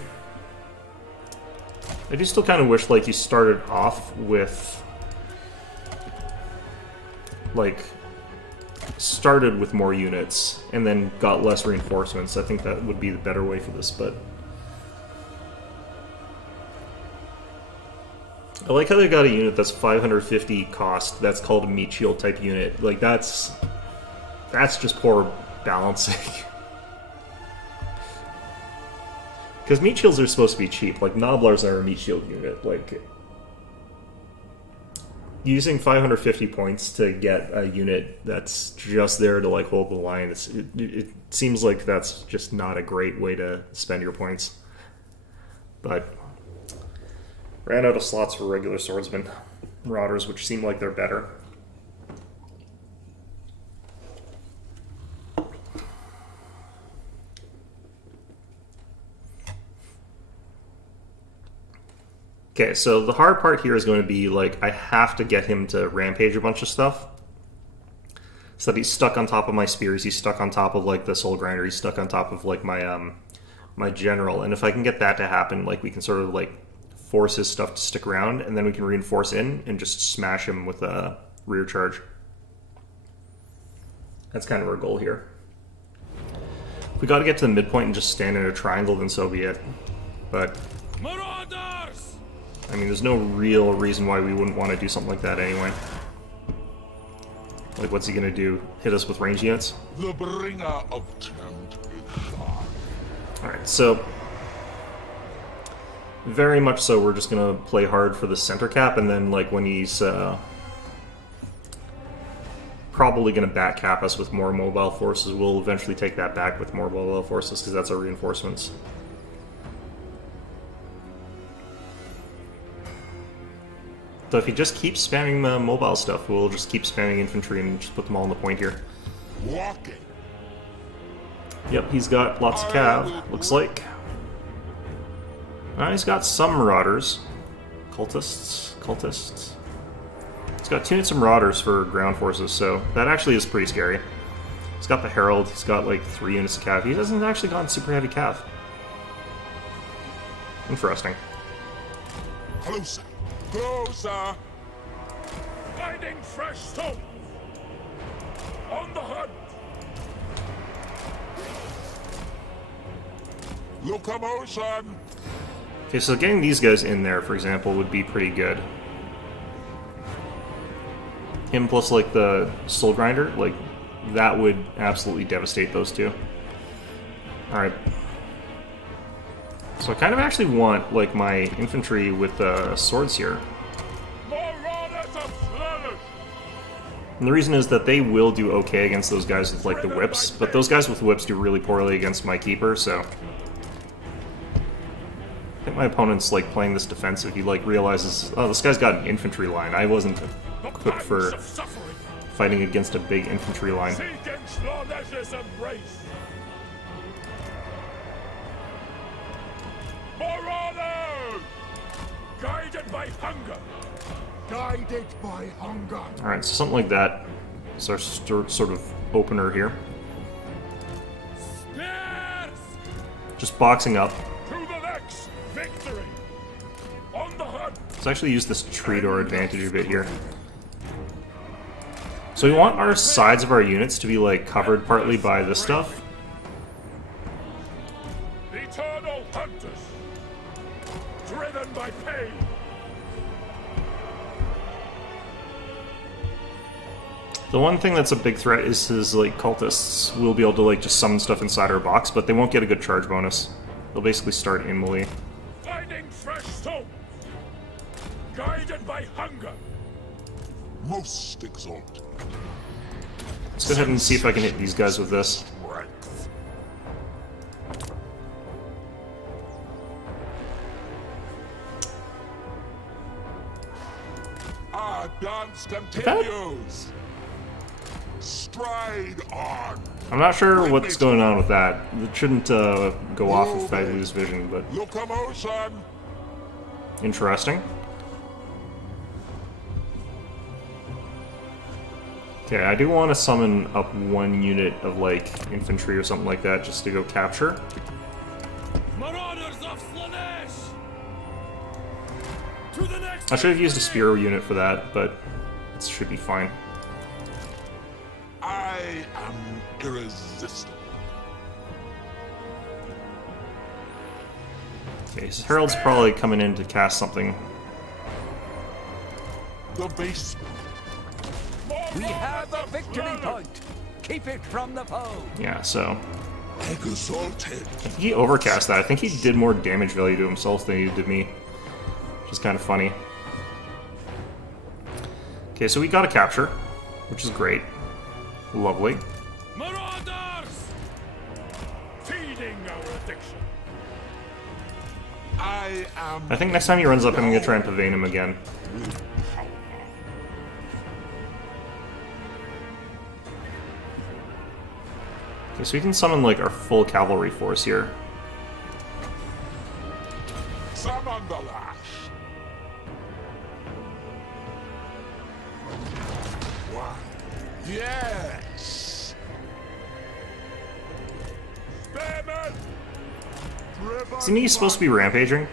do still kind of wish, like, you started off with like, started with more units and then got less reinforcements. I think that would be the better way for this, but... I like how they got a unit that's 550 cost, that's called a meat shield type unit. Like, that's just poor balancing. Because meat shields are supposed to be cheap. Like, Noblars are a meat shield unit. Like, using 550 points to get a unit that's just there to, like, hold the line, it seems like that's just not a great way to spend your points. But ran out of slots for regular swordsmen. Marauders, which seem like they're better. Okay, so the hard part here is going to be, like, I have to get him to rampage a bunch of stuff. So that he's stuck on top of my spears, he's stuck on top of, like, the soul grinder, he's stuck on top of, like, my, my general. And if I can get that to happen, like, we can sort of, like, force his stuff to stick around, and then we can reinforce in and just smash him with a rear charge. That's kind of our goal here. If we gotta get to the midpoint and just stand in a triangle, then so be it. But Marauders! I mean, there's no real reason why we wouldn't want to do something like that anyway. Like, what's he gonna do? Hit us with range units? The bringer of temptation. Alright, so... very much so, we're just gonna play hard for the center cap, and then, like, when he's, probably gonna back cap us with more mobile forces, we'll eventually take that back with more mobile forces, because that's our reinforcements. So if he just keeps spamming the mobile stuff, we'll just keep spamming infantry and just put them all on the point here. Walking. Yep, he's got lots of cav, looks like. He's got some marauders. Cultists. He's got 2 units of marauders for ground forces, so that actually is pretty scary. He's got the herald, he's got like 3 units of cav. He hasn't actually gone super heavy cav. Interesting. Closer. Closer. Finding fresh stone. On the hunt. Locomotion. Okay, so getting these guys in there, for example, would be pretty good. Him plus, like, the soul grinder, like, that would absolutely devastate those two. Alright. So I kind of actually want, like, my infantry with swords here. And the reason is that they will do okay against those guys with, like, the whips, but those guys with whips do really poorly against my keeper, so... I think my opponent's, like, playing this defensive. He, like, realizes, oh, this guy's got an infantry line. I wasn't equipped for fighting against a big infantry line. Marauders! Guided by hunger. Guided by hunger. Alright, so something like that is our sort of opener here. Spears! Just boxing up. To the next victory. On the hunt. Let's actually use this tree to our advantage a bit here. So we want our sides of our units to be, like, covered partly by this stuff. Eternal hunters. Driven by pain. The one thing that's a big threat is his, like, cultists will be able to, like, just summon stuff inside our box, but they won't get a good charge bonus. They'll basically start in melee. Finding fresh stones. Guided by hunger. Most exalted. Let's go ahead and see if I can hit these guys with this. Strength. Our dance continues. Stride on. I'm not sure what's going on with that. It shouldn't go off if I lose vision, but Locomotion. interesting. Okay, I do want to summon up 1 unit of, like, infantry or something like that just to go capture. Marauders of Slanesh! To the next I should have used a spear unit for that, but it should be fine. I am irresistible. Okay, so Harold's probably coming in to cast something. The basement. We have a victory point. Keep it from the foe. Yeah, so Exalted. he overcast that. I think he did more damage value to himself than he did to me, which is kind of funny. Okay, so we got a capture, which is great. Lovely. Marauders! Feeding our addiction. I am. I think next time he runs up, I'm gonna try and pavane him again. Okay, so we can summon like our full cavalry force here. Summon the lash. Why? Yes. Bearman. Isn't he supposed to be rampaging?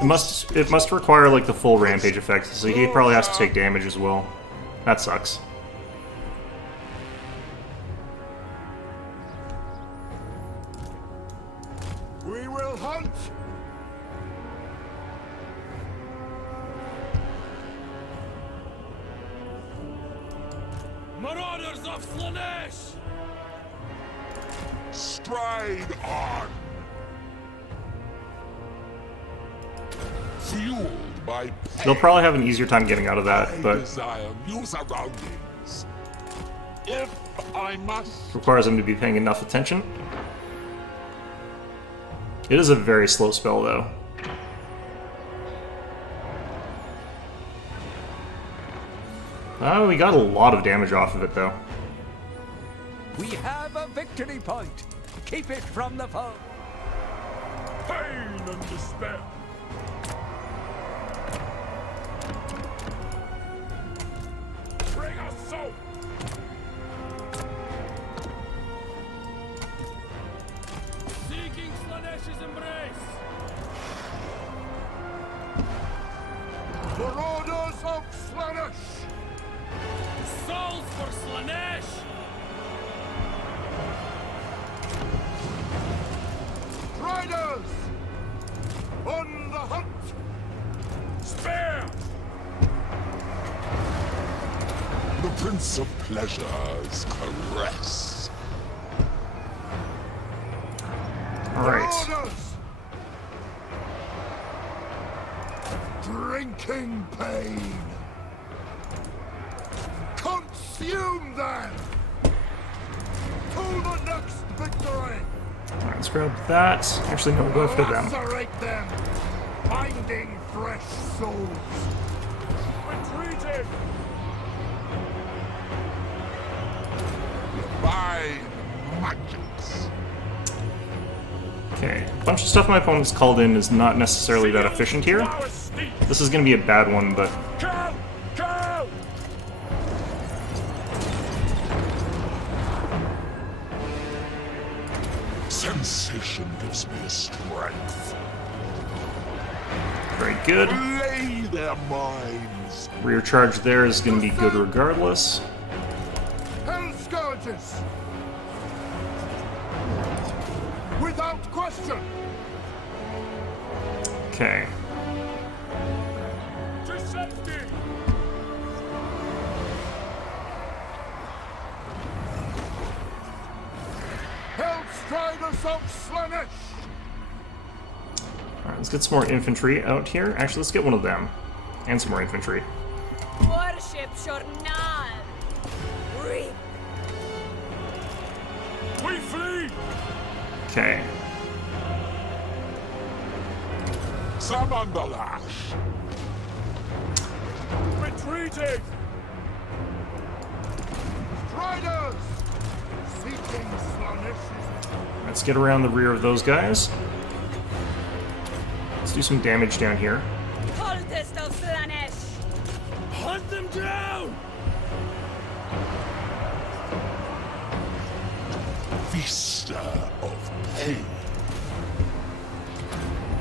It must require like the full rampage effect, so he probably has to take damage as well. That sucks. We will hunt. Marauders of Slanesh! Stride on. Fueled by pain. They'll probably have an easier time getting out of that, I but desire new surroundings. If I must. requires them to be paying enough attention. It is a very slow spell, though. We got a lot of damage off of it, though. We have a victory point. Keep it from the foe. Pain and despair. Bring us soap. Seeking Slanesh's embrace! Marauders of Slaanesh. Souls for Slanesh! Riders! On the hunt! Spare! The Prince of Pleasure's caress. Alright. Marauders! Drinking pain! Consume them! To the next victory! Alright, let's grab that. Actually, no, we'll go after them. Lacerate them! Finding fresh souls! Retreating! By magics! Okay, a bunch of stuff my opponent's called in is not necessarily that efficient here. This is going to be a bad one, but Kill! Kill! Sensation gives me strength. very good. Lay their minds. Rear charge there is going to be good regardless. Hell scourges! Without question! Okay. To safety! Hell striders of Slaanesh! Alright, let's get some more infantry out here. Actually, let's get one of them. And some more infantry. Worship Shornal. Reap. We flee! Okay. Summon the lash! Retreating! Striders! Seeking Slaanesh's. Let's get around the rear of those guys. Let's do some damage down here. Cultist of Slanesh. Hunt them down! Vista of pain.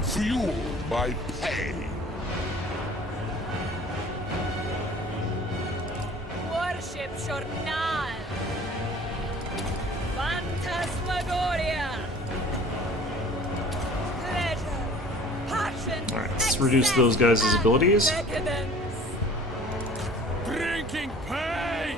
Fueled by pain. Worship Shornal. Phantasmagoria. Pleasure. Passion. Alright, let's reduce those guys' excess, and abilities. decadence. Drinking pain!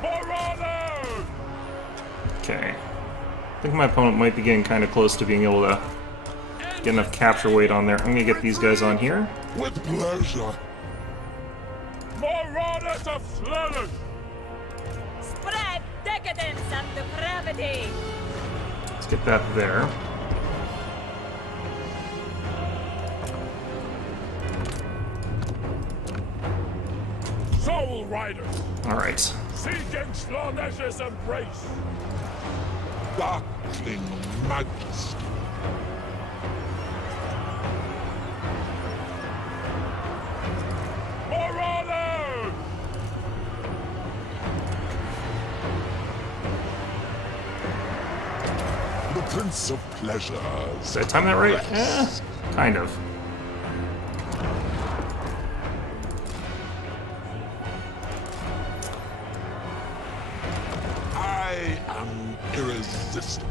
Morano! Okay. I think my opponent might be getting kind of close to being able to get enough capture weight on there. I'm gonna get these guys on here. With pleasure. Marauders of Slanish! Spread decadence and depravity. Let's get that there. Soul Riders! Alright. Seeking Slanesh's embrace! Darkling Majesty! Marauders! The Prince of Pleasures. Did I time that right? Eh, kind of. I am irresistible.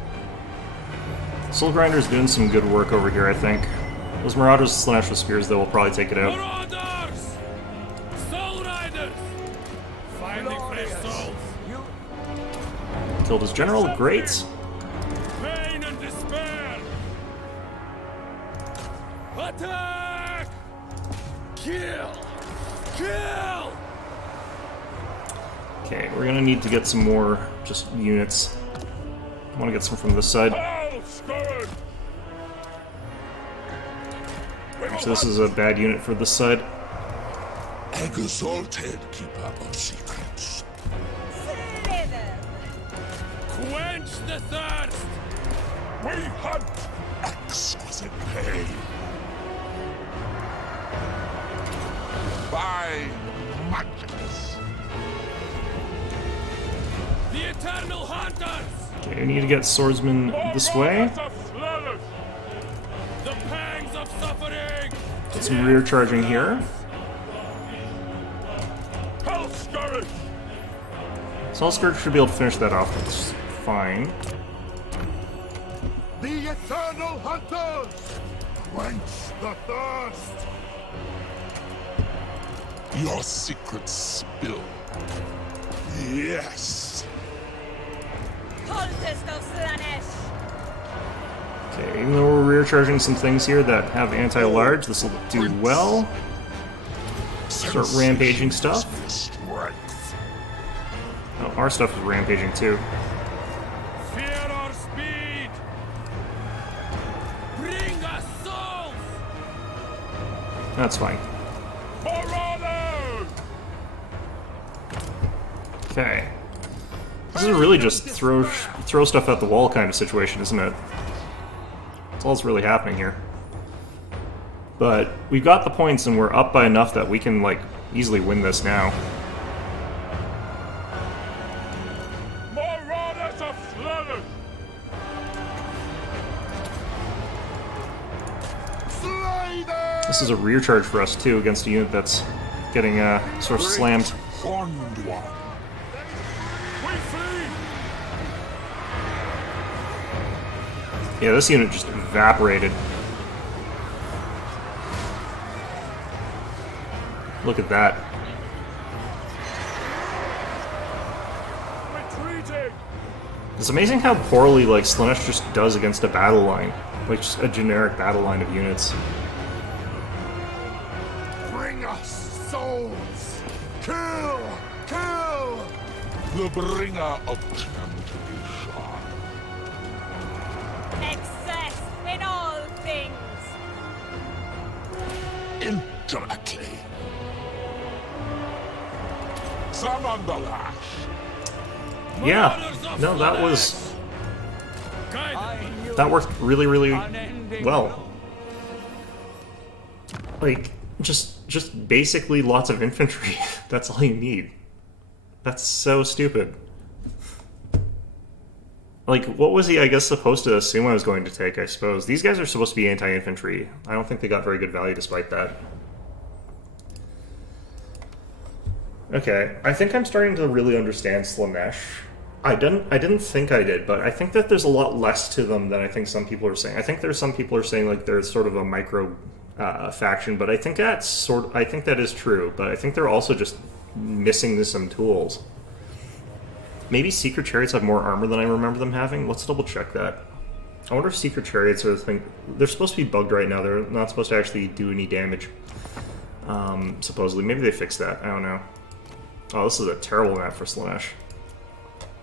Soul Grinder's doing some good work over here, I think. Those Marauders slash with spears, though, will probably take it out. Marauders! Soul Riders! Finding fresh souls. You Killed his general, great. Pain and despair! Attack! Kill! Kill! Okay, we're gonna need to get some more just units. I want to get some from this side. All scourge! So this is a bad unit for this side. Exalted Keeper of Secrets. Slither. Quench the thirst! We hunt exquisite pain. By magics. The Eternal Hunters! Okay, I need to get swordsmen this way. Marauders of Slanish. The pangs of suffering! Get some rear charging here. Hell Scourge! Salzburg should be able to finish that off. That's fine. The Eternal Hunters! Quench the thirst! Your secrets spill. Yes! Cultist of Slanesh. Okay, even though we're rear charging some things here that have anti-large, this will do well. Start rampaging stuff. Strength. Oh, our stuff is rampaging too. Fear our speed! Bring us souls! That's fine. Marauders! Okay. This is really just throw stuff at the wall kind of situation, isn't it? That's all that's really happening here. But we've got the points and we're up by enough that we can, like, easily win this now. Marauders of Slanish! Slay them! This is a rear charge for us too against a unit that's getting sort of slammed. Horned one. We flee! Yeah, this unit just evaporated. Look at that. Retreating! It's amazing how poorly like Slanesh just does against a battle line. Like just a generic battle line of units. Bring us souls! Kill! Kill! The bringer of temptation. Excess in all things. Intimately. Summon the lash. Yeah, no, that was Guide that worked really, really unending well. Like just basically lots of infantry. That's all you need. That's so stupid. Like, what was he, I guess, supposed to assume I was going to take, I suppose? These guys are supposed to be anti-infantry. I don't think they got very good value despite that. Okay, I think I'm starting to really understand Slanesh. I didn't think I did, but I think that there's a lot less to them than I think some people are saying. I think there's some people are saying like there's sort of a micro faction, but I think I think that is true. But I think they're also just missing some tools. Maybe Secret Chariots have more armor than I remember them having. Let's double check that. I wonder if Secret Chariots are the thing. They're supposed to be bugged right now. They're not supposed to actually do any damage. Supposedly, maybe they fixed that. I don't know. Oh, this is a terrible map for Slanesh.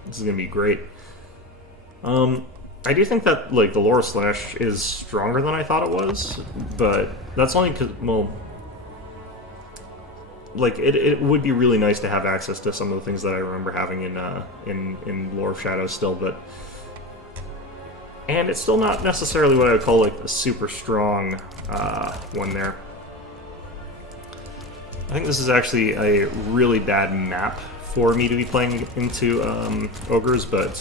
This is gonna be great. I do think that like the lore of Slanesh is stronger than I thought it was, but that's only because, well, like it would be really nice to have access to some of the things that I remember having in Lore of Shadows still, and it's still not necessarily what I would call like a super strong one there. I think this is actually a really bad map for me to be playing into ogres, but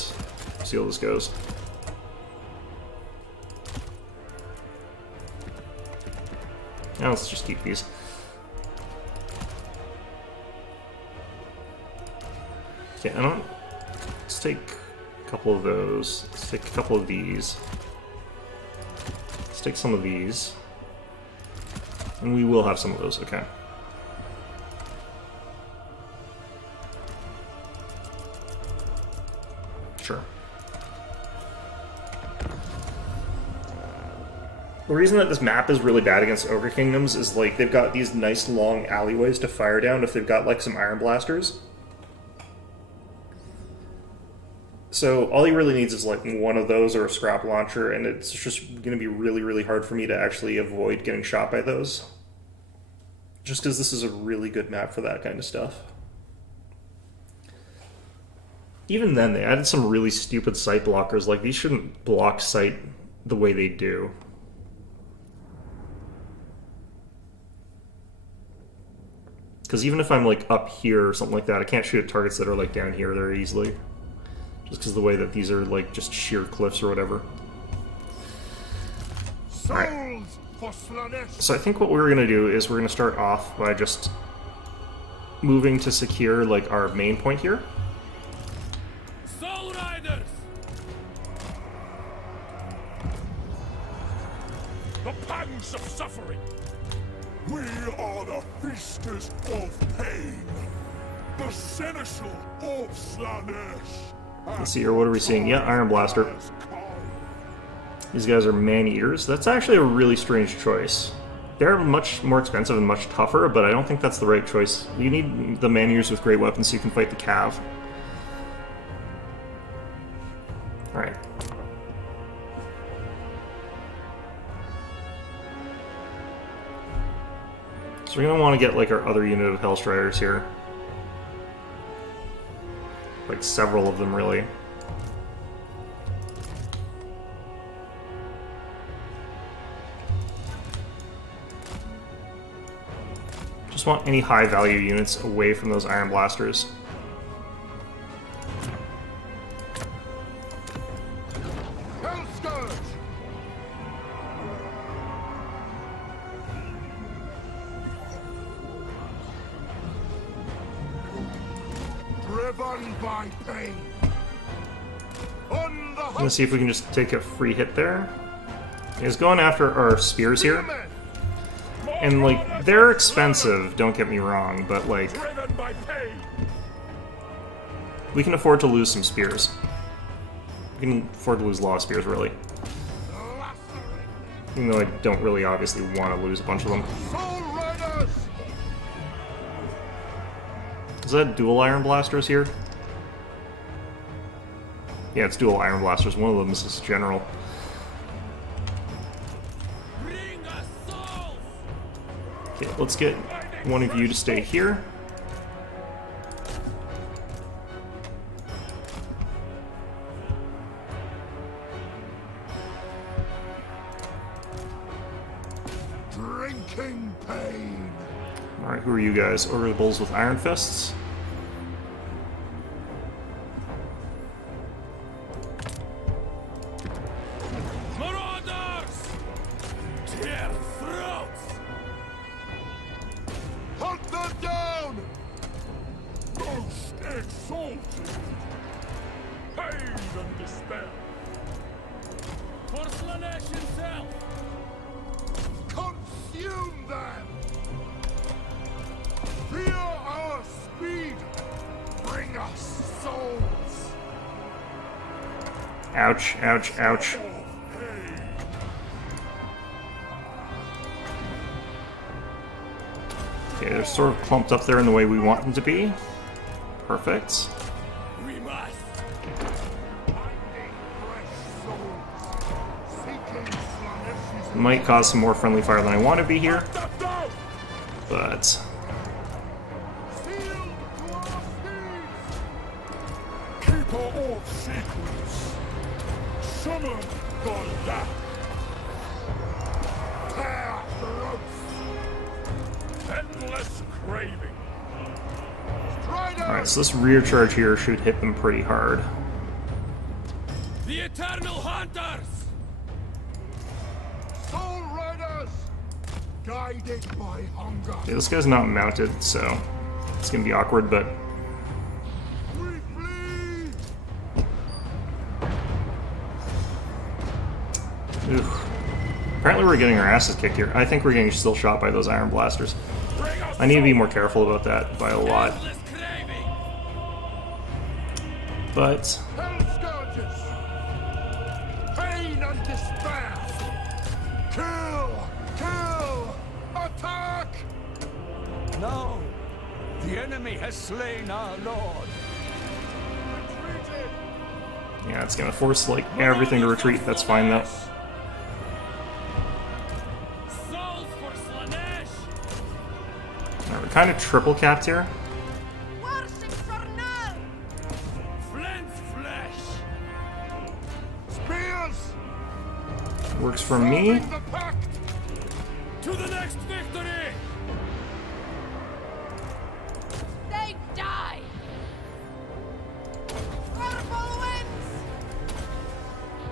see how this goes. Now let's just keep these. Okay, let's take a couple of those. Let's take a couple of these. Let's take some of these. And we will have some of those, okay. Sure. The reason that this map is really bad against Ogre Kingdoms is like they've got these nice long alleyways to fire down if they've got like some iron blasters. So all he really needs is like one of those or a scrap launcher, and it's just going to be really, really hard for me to actually avoid getting shot by those. Just because this is a really good map for that kind of stuff. Even then, they added some really stupid sight blockers. Like, these shouldn't block sight the way they do. Because even if I'm, like, up here or something like that, I can't shoot at targets that are, like, down here very easily. Just because of the way that these are, like, just sheer cliffs or whatever. Alright. So I think what we're going to do is we're going to start off by just moving to secure, like, our main point here. The pangs of suffering. We are the feasters of pain. The seneschal of Slanesh. Let's see here, what are we seeing? Yeah, Iron Blaster. These guys are man-eaters. That's actually a really strange choice. They're much more expensive and much tougher, but I don't think that's the right choice. You need the man-eaters with great weapons so you can fight the cav. Alright. So we're going to want to get like our other unit of Hellstriders here. Like several of them, really. Just want any high value units away from those Iron Blasters. By pain. I'm gonna see if we can just take a free hit there. He's going after our spears here. And, like, they're expensive, don't get me wrong, but, like, we can afford to lose some spears. We can afford to lose a lot of spears, really. Even though I don't really obviously want to lose a bunch of them. Is that dual Iron Blasters here? Yeah, it's dual Iron Blasters. One of them is this general. Okay, let's get one of you to stay here. Drinking pain. Alright, who are you guys? Ogre the Bulls with Iron Fists. Exalted! Pain and despair! For Slanesh himself! Consume them! Fear our speed! Bring us souls! Ouch, ouch, ouch. Of pain! Okay, they're sort of clumped up there in the way we want them to be. Perfect. We must! Finding fresh souls! Seeking Slanesh's Might cause some more friendly fire than I want to be here, Step down! but Sealed to our steeds! Keeper of secrets! Summon the Yak! Tear throats! Endless craving! alright, so this rear charge here should hit them pretty hard. The Eternal Hunters! Soul Riders! Guided by hunger! Okay, this guy's not mounted, so it's gonna be awkward, but We flee! oof. Apparently we're getting our asses kicked here. I think we're getting still shot by those iron blasters. Bring us I need to be more careful about that by a lot. Endless craving! But Hell scourges! Pain and despair! Kill! Kill! Attack! No! The enemy has slain our lord. Retreated! yeah, it's gonna force like everything to retreat. That's fine though. Souls for Slanesh! Alright, we're kind of triple capped here. Worship Sornal! Flint's flesh! Spears! Works for me. Solving the pact! To the next victory! They die! Purple winds!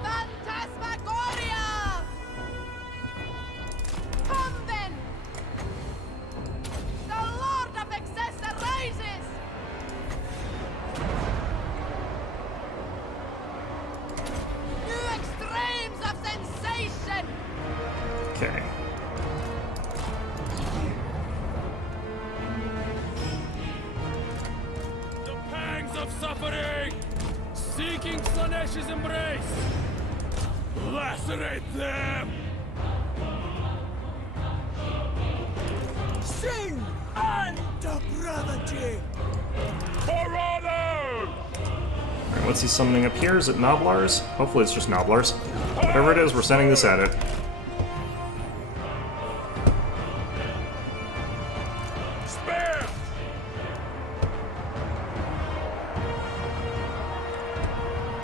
Phantasmagoria! Come then! The Lord of Excess arises! New extremes of sensation! Okay. The pangs of suffering! Seeking Slanesh's embrace! Lacerate them! Sing unto brevity! For honor! Alright, what's he summoning up here? Is it Noblars? Hopefully it's just Noblars. Whatever it is, we're sending this at it. Spear!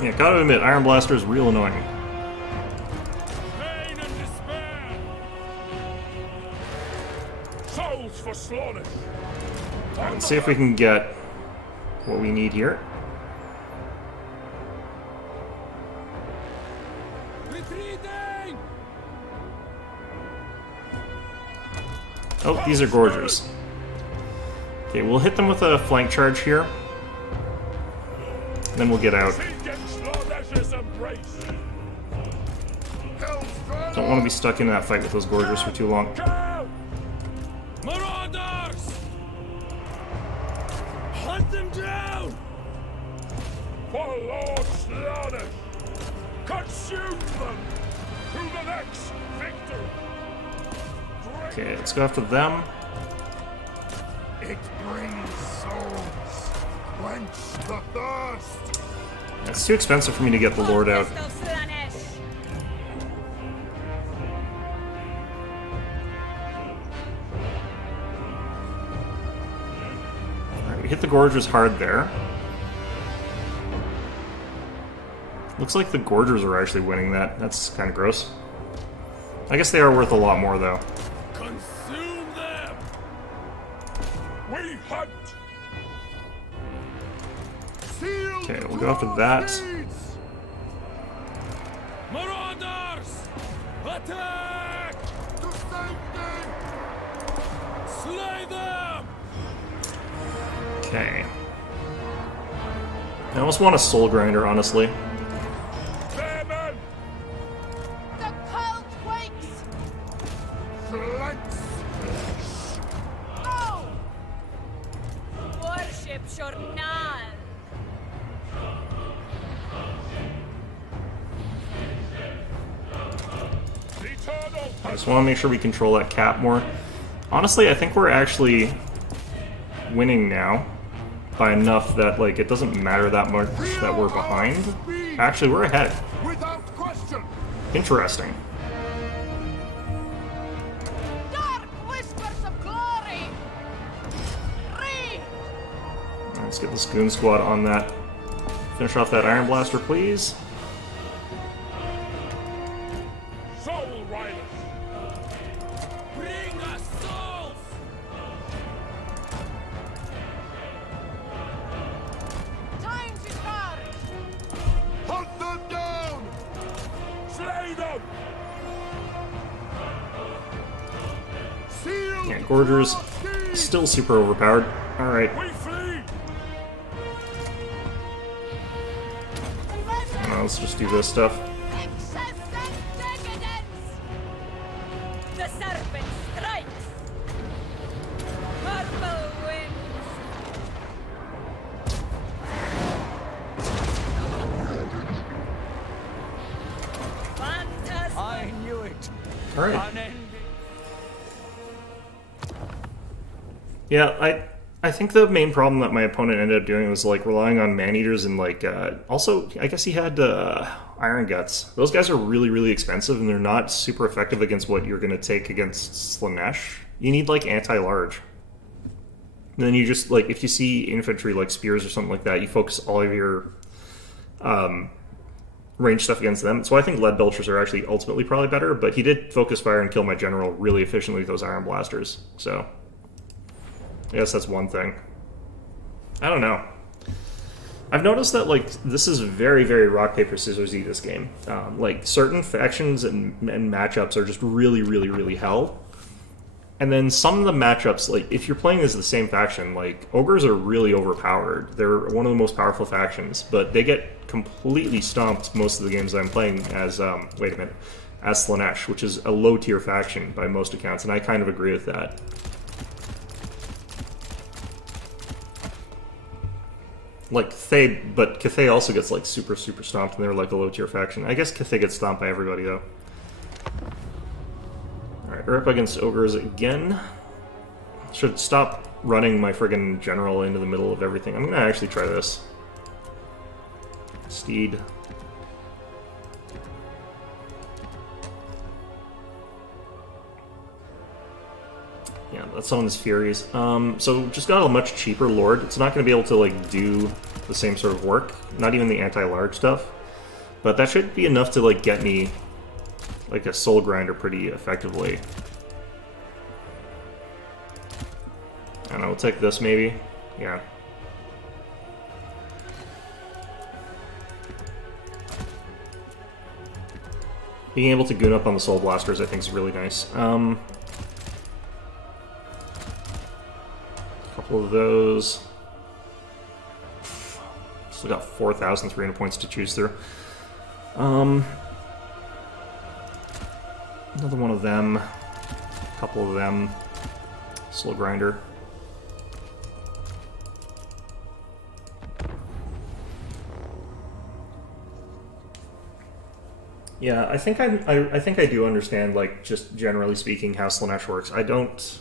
Yeah, gotta admit, Iron Blaster is real annoying. Pain and despair! Souls for Slaanesh! Let's see if we can get what we need here. Retreating! Oh, these are Gorgers. Okay, we'll hit them with a flank charge here. Then we'll get out. Seeking Slanesh's embrace! Hell's Don't want to be stuck in that fight with those Gorgers for too long. Go! Marauders! Hunt them down! For Lord Slaanesh! Consume them! To the next victory! Okay, let's go after them. It brings souls! Quench the thirst! It's too expensive for me to get the Lord out. Crystal Slanesh! Alright, we hit the Gorgers hard there. Looks like the Gorgers are actually winning that. That's kind of gross. I guess they are worth a lot more, though. Consume them! We hunt! Sealed Okay, we'll to go after our that. steeds! Marauders! Attack! To safety! Slay them! Okay. I almost want a soul grinder, honestly. There, men! The cold quakes! Flanks! Oh! Worship Journal! Eternal! I just want to make sure we control that cap more. Honestly, I think we're actually winning now by enough that like it doesn't matter that much that we're behind. Actually, we're ahead. Without question! Interesting. Dark whispers of glory! Read! Alright, let's get this goon squad on that. Finish off that iron blaster, please. Soul Riders! Bring us souls! Time to charge! Hunt them down! Slay them! Seal! Yeah, Gorgers still super overpowered. Alright, We flee! let's just do this stuff. Excess and decadence! The serpent strikes! Purple winds! Fantastic! I knew it. Alright. Unending. Yeah, I think the main problem that my opponent ended up doing was like relying on man-eaters and like also I guess he had iron guts. Those guys are really, really expensive and they're not super effective against what you're gonna take against Slanesh. You need like anti-large. And then you just like if you see infantry like spears or something like that, you focus all of your range stuff against them. So I think lead belchers are actually ultimately probably better, but he did focus fire and kill my general really efficiently with those iron blasters. So I guess that's one thing. I don't know. I've noticed that like this is very, very rock paper scissors-y this game. Like certain factions and matchups are just really, really, really hell. And then some of the matchups, like if you're playing as the same faction, like ogres are really overpowered. They're one of the most powerful factions, but they get completely stomped most of the games that I'm playing as wait a minute, as Slanesh, which is a low tier faction by most accounts, and I kind of agree with that. Like Cathay, but Cathay also gets like super, super stomped, and they're like a low tier faction. I guess Cathay gets stomped by everybody though. Alright, we're up against ogres again. Should stop running my friggin' general into the middle of everything. I'm gonna actually try this. Steed. Yeah, that's on his Furies. So just got a much cheaper Lord. It's not going to be able to like do the same sort of work. Not even the anti-large stuff. But that should be enough to like get me like a soul grinder pretty effectively. I don't know, we'll take this maybe. Yeah. Being able to goon up on the soul blasters I think is really nice. Couple of those. Still got 4,300 points to choose through. Another one of them. A couple of them. Soul grinder. Yeah, I think I think I do understand, like, just generally speaking, how Slanesh works. I don't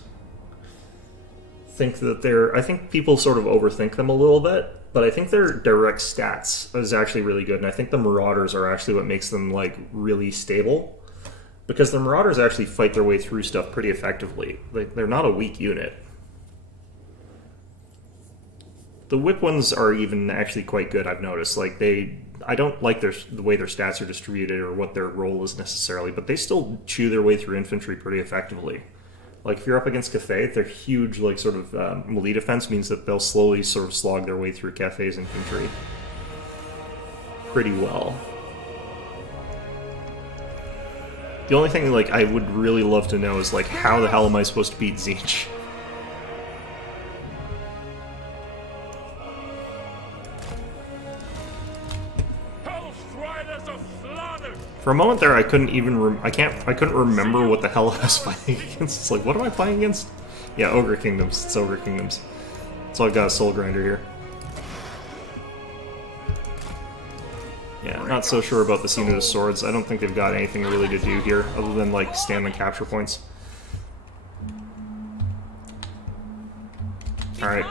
think that they're... I think people sort of overthink them a little bit, but I think their direct stats is actually really good, and I think the Marauders are actually what makes them, like, really stable. Because the Marauders actually fight their way through stuff pretty effectively. Like, they're not a weak unit. The whip ones are even actually quite good, I've noticed. Like, I don't like the way their stats are distributed or what their role is necessarily, but they still chew their way through infantry pretty effectively. Like, if you're up against Cathay, their huge, like, sort of melee defense means that they'll slowly sort of slog their way through Cathay's infantry pretty well. The only thing, like, I would really love to know is, like, how the hell am I supposed to beat Tzeentch? For a moment there, I couldn't even I couldn't remember what the hell I was fighting against. It's like, what am I playing against? Yeah, Ogre Kingdoms. It's Ogre Kingdoms. So I've got a Soul Grinder here. Yeah, not so sure about the Scene of Swords. I don't think they've got anything really to do here, other than, like, stand the capture points. Alright.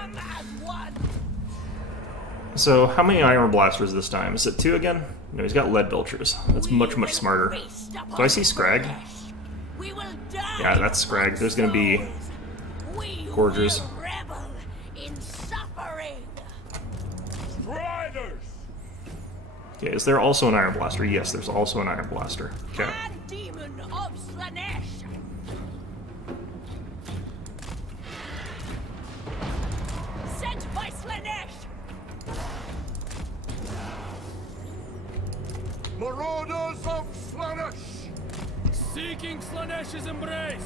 So, how many Iron Blasters this time? Is it 2 again? No, he's got Lead Belchers. That's much, much smarter. Do I see Scrag? Yeah, that's Scrag. There's gonna be Gorgers. Okay, is there also an Iron Blaster? Yes, there's also an Iron Blaster. Okay. Demon of Slanesh. Sent by Slanesh. Marauders of Slaanesh! Seeking Slanesh's embrace.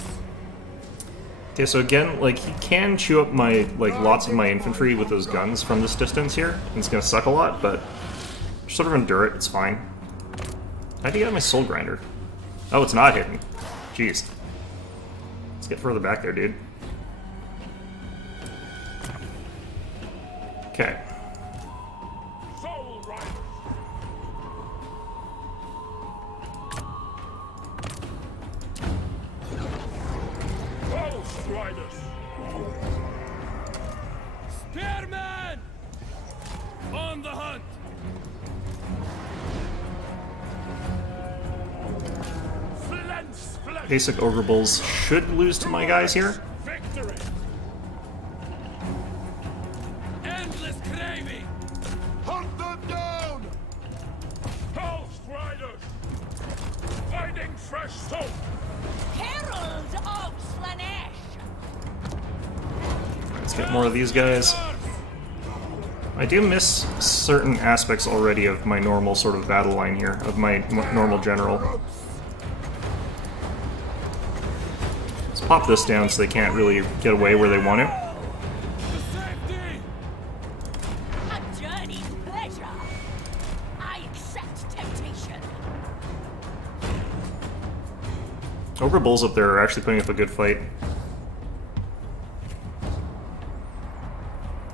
Okay, so again, like, he can chew up my, like, lots of my infantry with those guns from this distance here. And it's gonna suck a lot, but sort of endure it, it's fine. How'd you get my Soul Grinder? Oh, it's not hitting. Jeez. Let's get further back there, dude. Okay. Soul Riders! Ghost Riders! Spearman! On the hunt! Basic Ogre Bulls should lose to my guys here. Victory! Endless craving! Hunt them down! Ghost Riders! Finding fresh soap! Herald of Slanesh. Let's get more of these guys. I do miss certain aspects already of my normal sort of battle line here, of my normal general. Let's pop this down so they can't really get away where they want to. A journey's pleasure. I accept temptation. Ogre Bulls up there are actually putting up a good fight.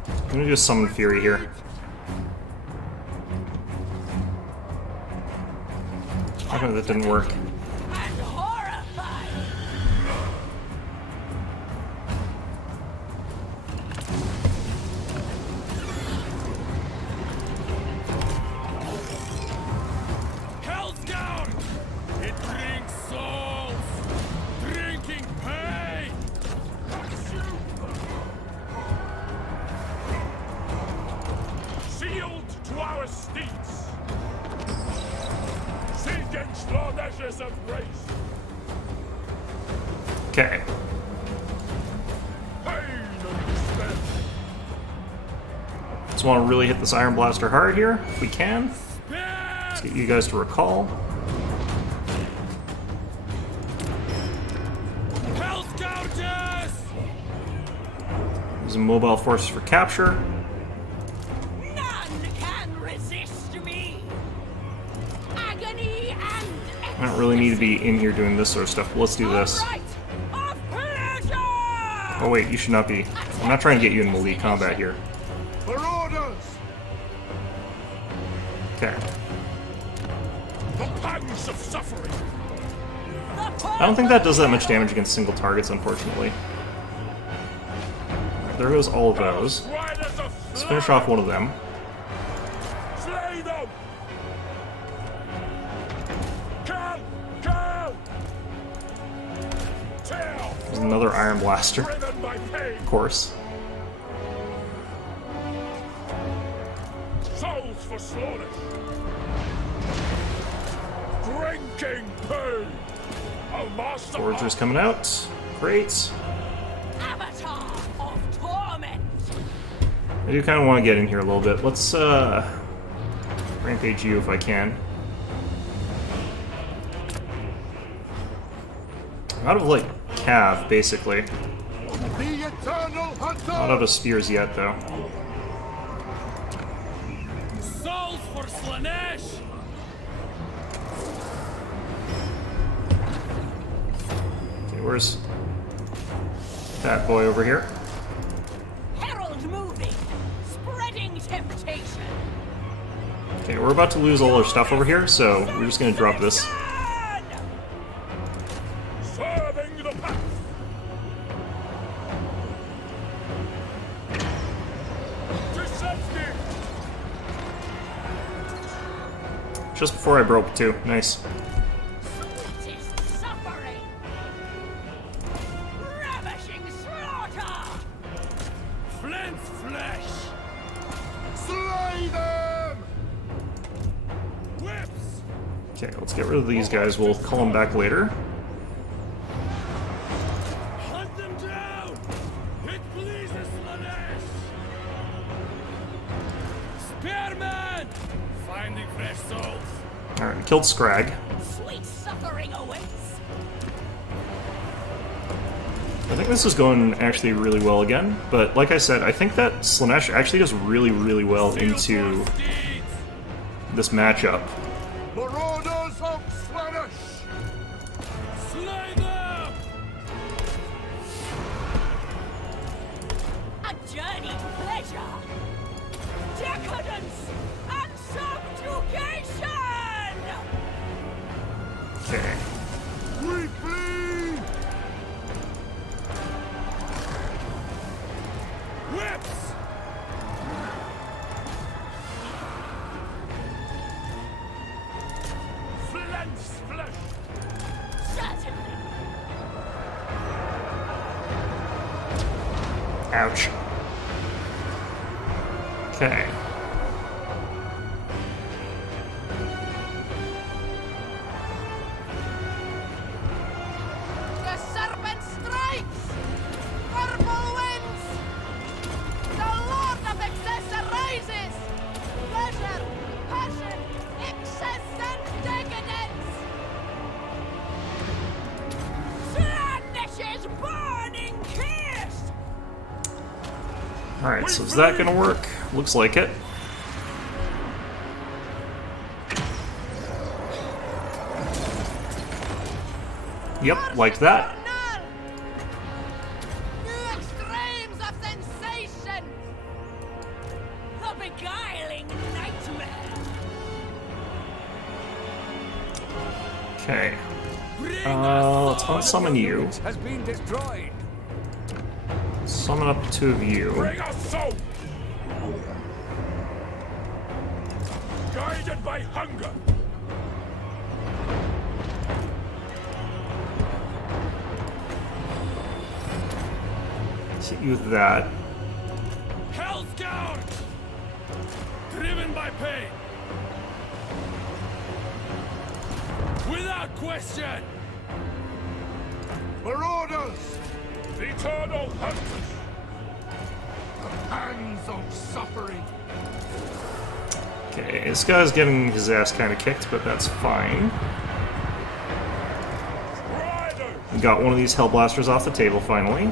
I'm gonna just summon Fury here. Okay, that didn't work. And horrified. Hell's down! It drinks souls! Drinking pain! Sealed to our steeds! Seeking Slanesh's embrace! Okay. Pain and despair! Just want to really hit this Iron Blaster hard here, if we can. Let's get you guys to recall. Hell's gouges! Using mobile forces for capture. None can resist me. Agony and I don't really need to be in here doing this sort of stuff. Let's do this. right of pleasure. Oh wait, you should not be. I'm not trying to get you in melee combat here. Marauders! Okay. The pangs of suffering! I don't think that does that much damage against single targets, unfortunately. There goes all of those. Riders of Let's finish off one of them. Slay them! Kill! Kill! Tear! There's another Iron Blaster, Driven by pain! of course. Souls for Slaanesh! Drinking pain! A master! Forger's coming out. Great. Avatar of torment. I do kind of want to get in here a little bit. Let's rampage you if I can. I'm out of, like, cav, basically. The eternal hunter! Not out of spears yet, though. Souls for Slanesh! where's that boy over here? Herald moving, spreading temptation. Okay, we're about to lose all our stuff over here, so we're just gonna drop this. Serving the path. Descending. Just before I broke too. Nice. Sweetest suffering. Ravishing slaughter. Flint's flesh! Slay them. Whips! Okay, let's get rid of these guys. We'll call them back later. Hunt them down! It pleases Slanesh! Spearman! Finding fresh souls. Alright, we killed Scrag. Sweet suffering awaits. I think this is going actually really well again, but like I said, I think that Slanesh actually does really, really well into this matchup. Marauders of Slanish. Slay them! A journey to pleasure. Decadence and subjugation. Okay. We flee. Whips! Flint's flesh. Certainly. Ouch. Okay. The serpent strikes! Purple winds! The Lord of Excess arises! Pleasure, passion, excess and decadence! Slanish's burning kiss! Alright, so is that gonna work? Looks like it. Yep, like that. New extremes of sensation! The beguiling nightmare! Okay. Let's unsummon you. Has been destroyed. Summon up the two of you. Bring us soul. Guided by hunger. Hit you with that. Hell's Gouge! Driven by pain! Without question! Marauders. The eternal hunters. The pangs of suffering. Okay, this guy's getting his ass kind of kicked, but that's fine. Riders. We got one of these Hellblasters off the table finally.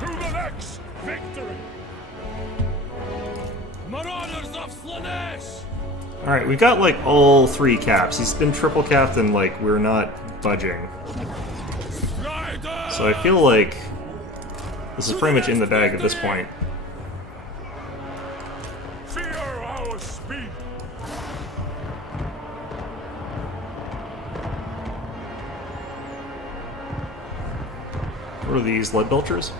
To the next victory. Marauders of Slanesh! Alright, we've got like all three caps. He's been triple capped and like we're not budging. Riders! So I feel like this is pretty much in the bag at this point. Fear our speed. What are these, lead belchers?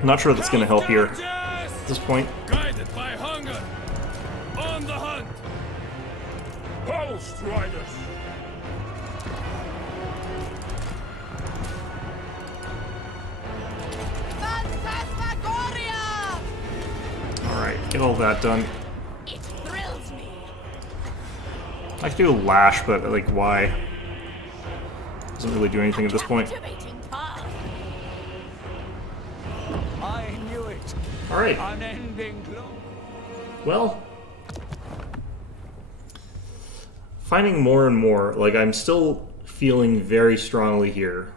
I'm not sure that's gonna help here at this point. Guided by hunger! On the hunt! Pulse riders. Phantasmagoria! Alright, get all that done. It thrills me! I could do a lash, but like why? Doesn't really do anything at this point. Captivating path! I knew it. Alright, Unending glow. well. Finding more and more, like I'm still feeling very strongly here.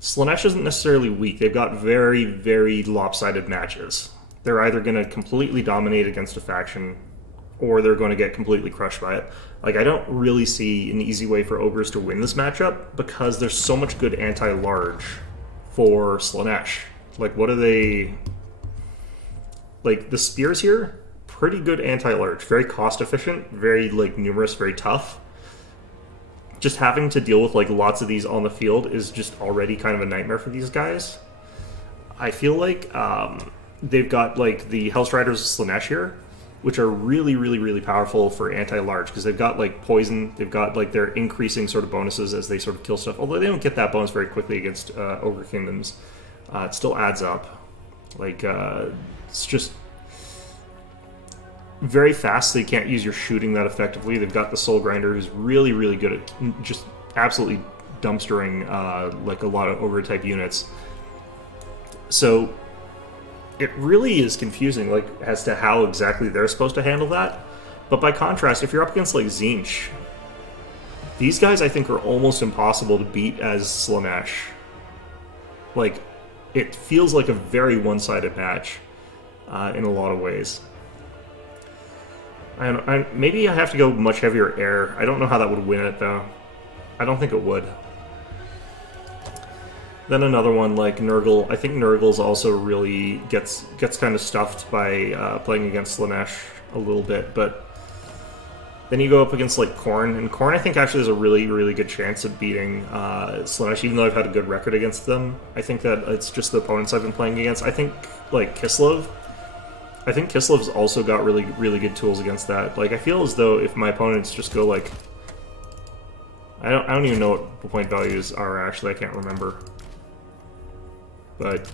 Slanesh isn't necessarily weak. They've got very, very lopsided matches. They're either going to completely dominate against a faction, or they're going to get completely crushed by it. Like, I don't really see an easy way for ogres to win this matchup because there's so much good anti-large for Slaanesh. Like, what are they... Like, the spears here, pretty good anti-large. Very cost-efficient, very, like, numerous, very tough. Just having to deal with, like, lots of these on the field is just already kind of a nightmare for these guys. I feel like they've got, like, the Hellstriders Slaanesh here, which are really, really, really powerful for anti-large, because they've got, like, poison, they've got, like, their increasing sort of bonuses as they sort of kill stuff, although they don't get that bonus very quickly against Ogre Kingdoms. It still adds up. Like, it's just very fast, so you can't use your shooting that effectively. They've got the Soul Grinder, who's really, really good at just absolutely dumpstering, like, a lot of Ogre-type units. So it really is confusing, like, as to how exactly they're supposed to handle that. But by contrast, if you're up against, like, Tzeentch, these guys, I think, are almost impossible to beat as Slaanesh. Like, it feels like a very one-sided match in a lot of ways. Maybe I have to go much heavier air. I don't know how that would win it, though. I don't think it would. Then another one like Nurgle. I think Nurgle's also really gets kind of stuffed by playing against Slaanesh a little bit, but then you go up against like Khorne, and Khorne I think actually has a really, really good chance of beating Slaanesh, even though I've had a good record against them. I think that it's just the opponents I've been playing against. I think like Kislev's also got really, really good tools against that. Like, I feel as though if my opponents just go like, I don't even know what the point values are actually. I can't remember. But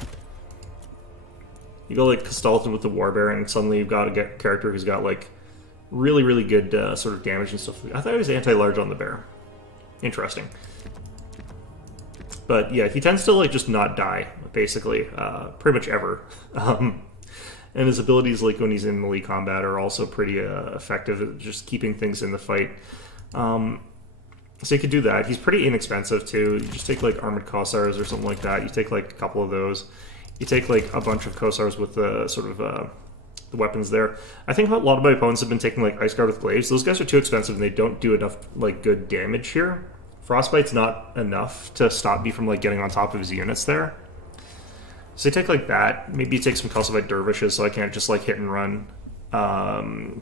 you go like Castalton with the Warbear, and suddenly you've got a character who's got like really, really good sort of damage and stuff. I thought he was anti-large on the bear. Interesting. But yeah, he tends to like just not die, basically, pretty much ever. And his abilities, like when he's in melee combat, are also pretty effective at just keeping things in the fight. So you could do that. He's pretty inexpensive too. You just take like Armored Cossars or something like that. You take like a couple of those. You take like a bunch of Cossars with the sort of the weapons there. I think a lot of my opponents have been taking like Ice Guard with Glaives. Those guys are too expensive and they don't do enough like good damage here. Frostbite's not enough to stop me from like getting on top of his units there. So you take like that. Maybe you take some Calcified Dervishes so I can't just like hit and run.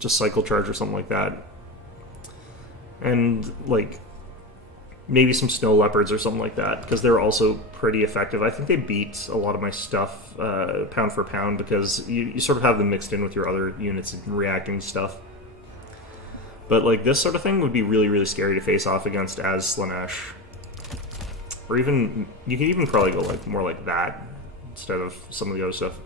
Just Cycle Charge or something like that. And like maybe some Snow Leopards or something like that, because they're also pretty effective. I think they beat a lot of my stuff pound for pound, because you sort of have them mixed in with your other units and reacting to stuff. But like this sort of thing would be really, really scary to face off against as Slaanesh. Or even, you can even probably go like more like that instead of some of the other stuff.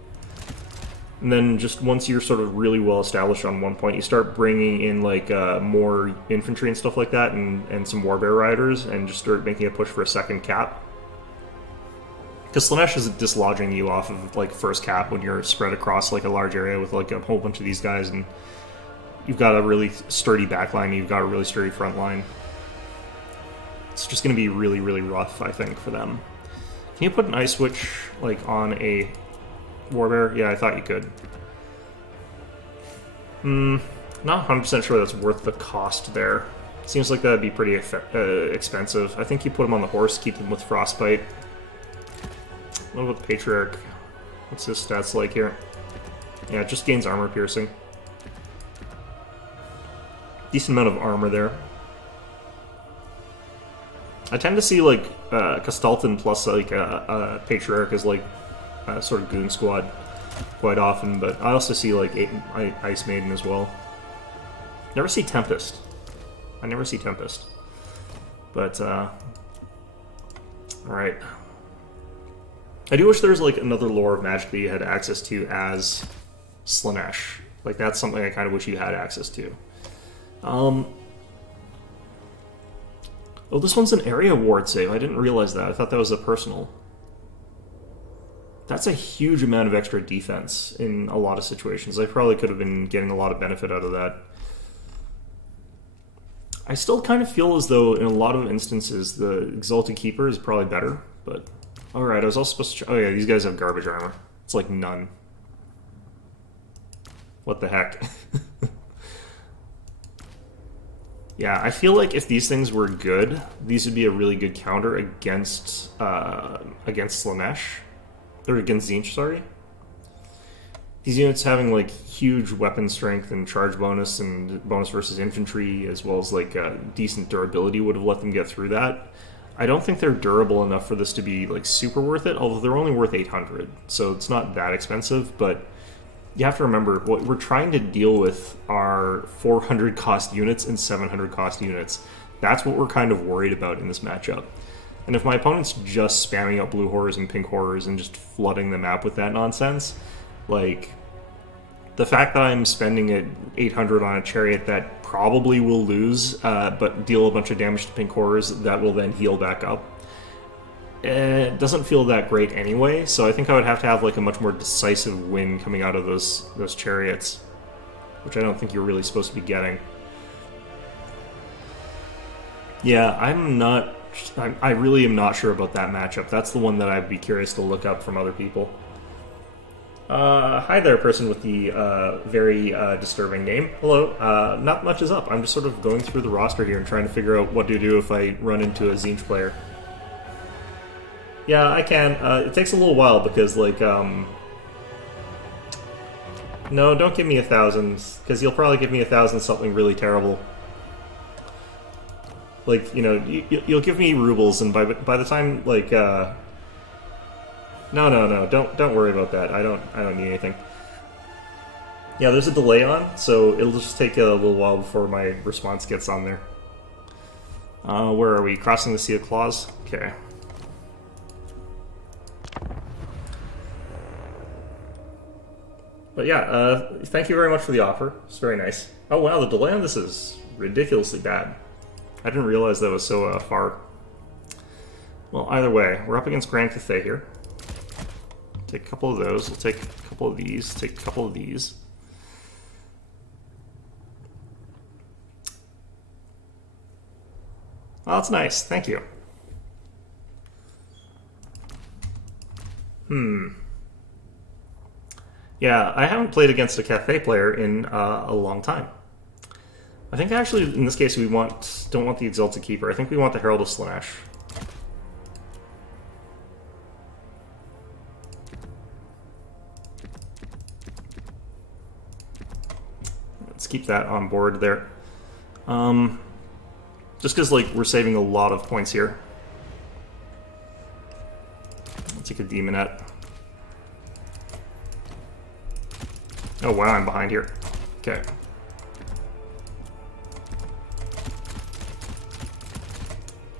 And then just once you're sort of really well established on one point, you start bringing in like more infantry and stuff like that, and some Warbear Riders, and just start making a push for a second cap. Because Slaanesh is dislodging you off of like first cap when you're spread across like a large area with like a whole bunch of these guys, and you've got a really sturdy backline, and you've got a really sturdy front line. It's just going to be really, really rough, I think, for them. Can you put an Ice Witch like on a Warbear? Yeah, I thought you could. Not 100% sure that's worth the cost there. Seems like that'd be pretty expensive. I think you put him on the horse, keep him with Frostbite. What about the Patriarch? What's his stats like here? Yeah, it just gains armor piercing. Decent amount of armor there. I tend to see like Castalton plus like a Patriarch as like sort of goon squad quite often, but I also see like Ice Maiden as well. Never see Tempest. I never see Tempest. But alright. I do wish there was like another lore of Magic that you had access to as Slaanesh. Like that's something I kind of wish you had access to. Oh, this one's an area ward save. I didn't realize that. I thought that was a personal. That's a huge amount of extra defense in a lot of situations. I probably could have been getting a lot of benefit out of that. I still kind of feel as though in a lot of instances the Exalted Keeper is probably better, but alright, I was also supposed to... Oh yeah, these guys have garbage armor. It's like none. What the heck? Yeah, I feel like if these things were good, these would be a really good counter against Slanesh. Or against Tzeentch, sorry. These units having like huge weapon strength and charge bonus and bonus versus infantry, as well as like decent durability, would have let them get through that. I don't think they're durable enough for this to be like super worth it, although they're only worth 800, so it's not that expensive. But you have to remember, what we're trying to deal with are 400 cost units and 700 cost units. That's what we're kind of worried about in this matchup. And if my opponent's just spamming out blue horrors and pink horrors and just flooding the map with that nonsense, like, the fact that I'm spending at 800 on a chariot that probably will lose, but deal a bunch of damage to pink horrors that will then heal back up, it doesn't feel that great anyway, so I think I would have to have like a much more decisive win coming out of those chariots, which I don't think you're really supposed to be getting. Yeah, I really am not sure about that matchup. That's the one that I'd be curious to look up from other people. Hi there, person with the very disturbing name. Hello. Not much is up. I'm just sort of going through the roster here and trying to figure out what to do if I run into a Tzeentch player. Yeah, I can. It takes a little while because, like, no, don't give me 1,000, because you'll probably give me 1,000 something really terrible. Like, you know, you'll give me rubles, and by the time, like, no, don't worry about that. I don't need anything. Yeah, there's a delay on, so it'll just take a little while before my response gets on there. Where are we? Crossing the Sea of Claws? Okay. But yeah, thank you very much for the offer. It's very nice. Oh wow, the delay on this is ridiculously bad. I didn't realize that was so far. Well, either way, we're up against Grand Cathay here. Take a couple of those. We'll take a couple of these. Take a couple of these. Well, that's nice. Thank you. Yeah, I haven't played against a Cathay player in a long time. I think actually, in this case, we don't want the Exalted Keeper. I think we want the Herald of Slanesh. Let's keep that on board there. Just because, like, we're saving a lot of points here. I'll take a Demonette. Oh wow, I'm behind here. Okay.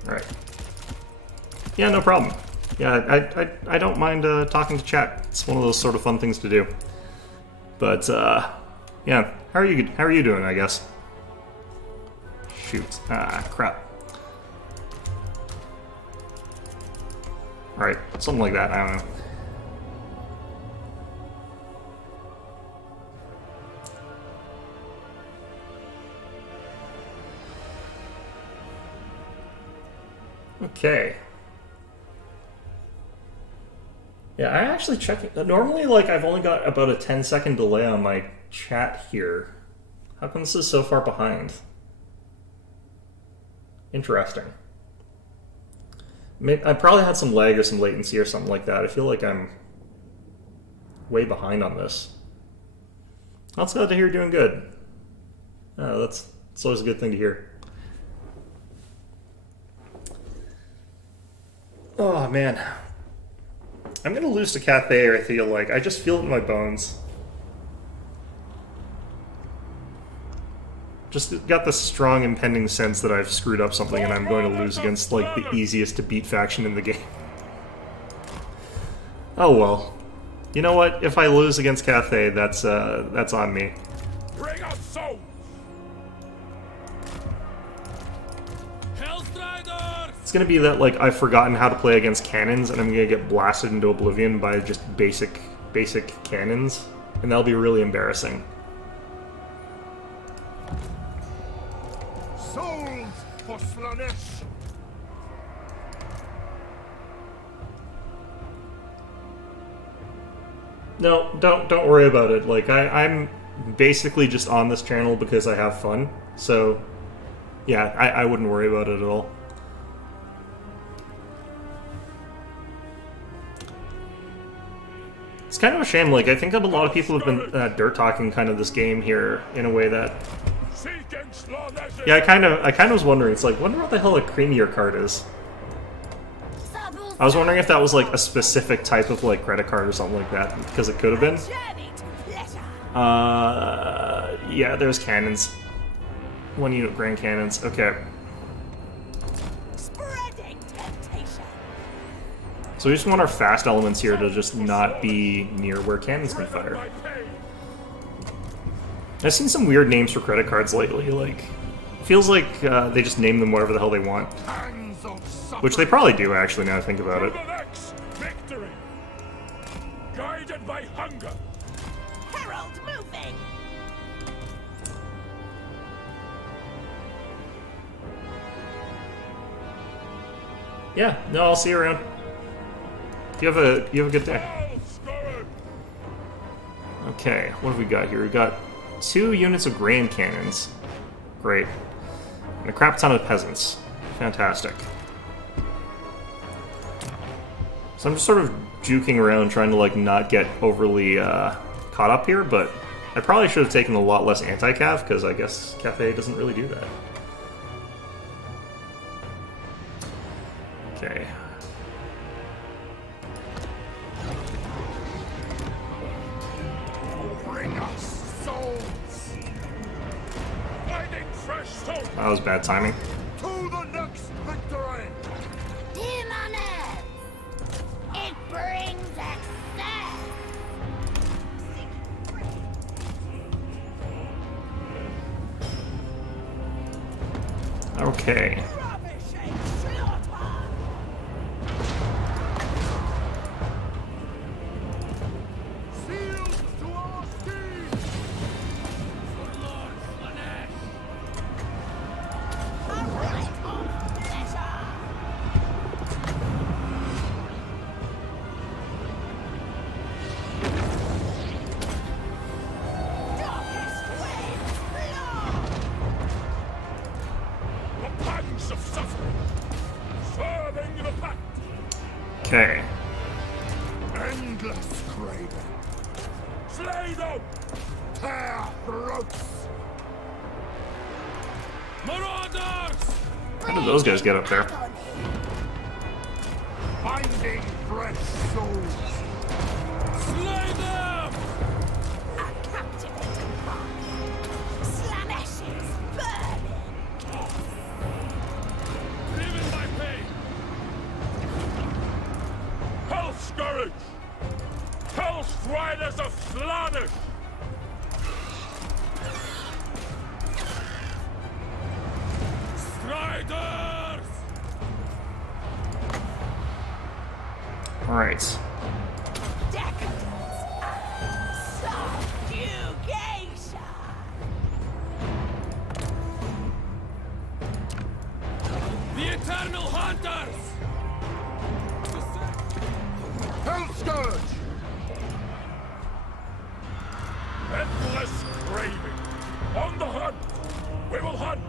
Alright. Yeah, no problem. Yeah, I don't mind talking to chat. It's one of those sort of fun things to do. But, yeah. How are you doing, I guess? Shoot. Ah, crap. Alright, something like that, I don't know. Okay. Yeah, I actually checked. Normally, like, I've only got about a 10-second delay on my chat here. How come this is so far behind? Interesting. I probably had some lag or some latency or something like that. I feel like I'm way behind on this. That's glad to hear you're doing good. That's always a good thing to hear. Oh, man. I'm going to lose to Cathay, I feel like. I just feel it in my bones. Just got this strong impending sense that I've screwed up something and I'm going to lose against, like, the easiest to beat faction in the game. Oh, well. You know what? If I lose against Cathay, that's on me. Bring us souls! It's going to be that, like, I've forgotten how to play against cannons, and I'm going to get blasted into oblivion by just basic cannons, and that'll be really embarrassing. Souls for Slanesh! No, don't worry about it. Like, I'm basically just on this channel because I have fun, so Yeah, I wouldn't worry about it at all. It's kind of a shame. Like, I think that a lot of people have been dirt talking kind of this game here in a way that. Yeah, I kind of was wondering. It's like, wonder what the hell a creamier card is. I was wondering if that was like a specific type of like credit card or something like that, because it could have been. Yeah, there's cannons. 1 unit grand cannons. Okay. Spreading temptation. So we just want our fast elements here to just not be near where cannons can fire. I've seen some weird names for credit cards lately. Like, feels like they just name them whatever the hell they want. Which they probably do, actually, now I think about it. Victory! Guided by hunger! Herald moving. Yeah, no, I'll see you around. You have a good day. Okay, what have we got here? We got 2 units of grand cannons. Great. And a crap ton of peasants. Fantastic. So I'm just sort of juking around trying to like not get overly caught up here, but I probably should have taken a lot less anti-cav, because I guess Cafe doesn't really do that. Okay. Bring us souls! Finding fresh souls That was bad timing. to the next victory! Demoness. It brings excess. Okay. Ravishing slaughter. Seals to our steeds! A rite of pleasure. Darkest winds blow. The pangs of suffering! Serving the pact! Okay. Endless craving! Slay them! Tear throats! Marauders! How did those guys get up there? Finding fresh souls! Slay them! A captivating party. Slamesh's burning kiss. Driven by pain! Hell Scourge! Hell Striders of Slaanesh! Striders! Alright. Decadence. Subjugation. The Eternal Hunters! Hell Scourge! Endless craving! On the hunt! We will hunt!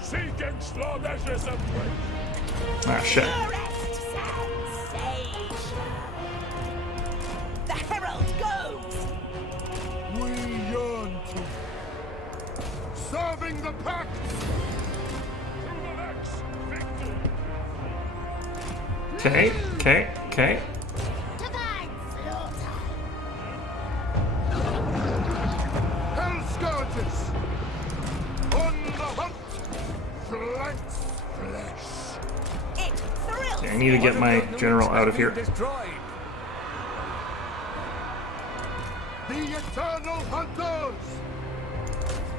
Seeking Slaanesh's embrace! Ah, shit. Purest sensation. The herald goes. We yearn to serving the pact to the next victory. Okay, okay, okay. Divine slaughter. Hell Scourges on the hunt, flanks flesh. It thrills Okay, I need to get my general out of here. Destroyed. The Eternal Hunters.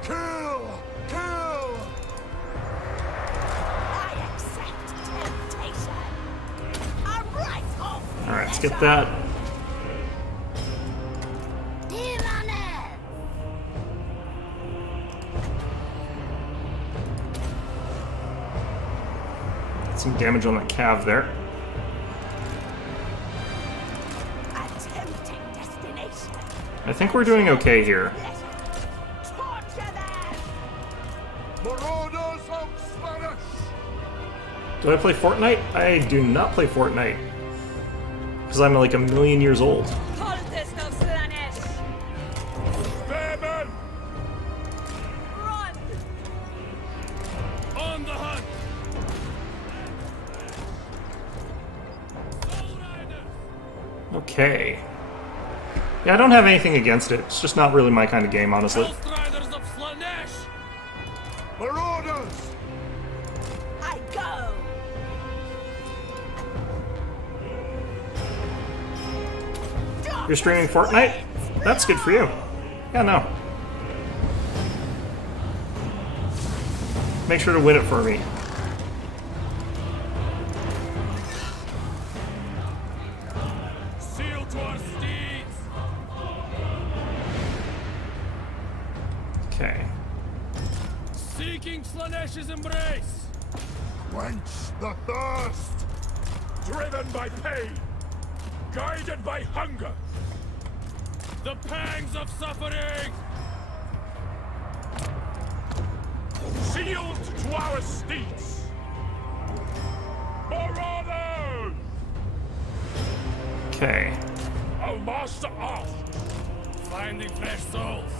Kill, kill. I accept temptation. A rite of Alright, let's get that. Demoness. Some damage on that cav there. A tempting destination. I think we're doing okay here. Torture them. Marauders of Spanish! Do I play Fortnite? I do not play Fortnite. Because I'm like a million years old. Cultist of Slanesh! Spearmen! Run! On the hunt! Soul Riders! Okay. Yeah, I don't have anything against it. It's just not really my kind of game, honestly. Ghost Riders of Slanesh! Marauders! I go! You're streaming Fortnite? That's good for you. Yeah, no. Make sure to win it for me. Seal to our steeds! Okay. Seeking Slanesh's embrace! Quench the thirst! Driven by pain! Guided by hunger! The pangs of suffering! Sealed to our steeds! Marauders! Okay. I'll master off! Finding fresh souls!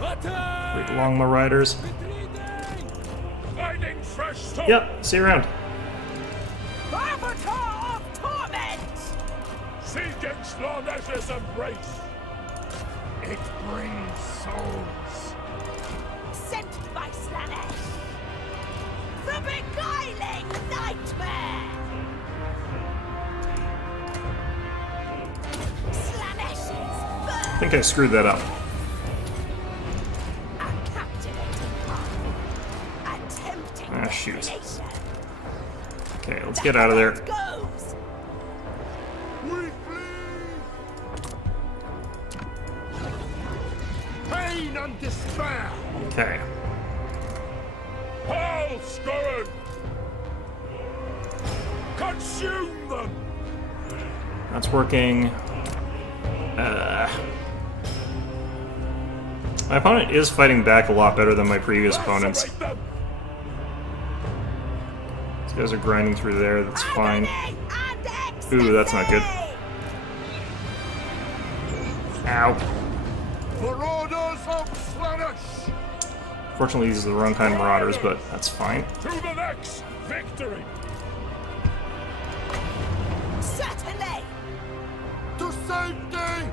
Attack! Read along, my riders. Retreating! Finding fresh souls! Yep, see you around. Avatar of Torment! Seeking Slanesh's embrace! It brings souls! Sent by Slanesh! The beguiling nightmare! Slanesh's I think I screwed that up. a captivating path, a tempting Ah, shoot. destination. Okay, let's get out of there. Goes. We flee! Pain and despair! Okay. All scourge! Consume them! That's working. My opponent is fighting back a lot better than my previous opponents. Lacerate them! These guys are grinding through there, that's fine. Agony and ecstasy. Ooh, that's not good. Ow. Marauders of Slanish! Fortunately, these are the wrong kind of marauders, but that's fine. To the next victory! Certainly. To safety!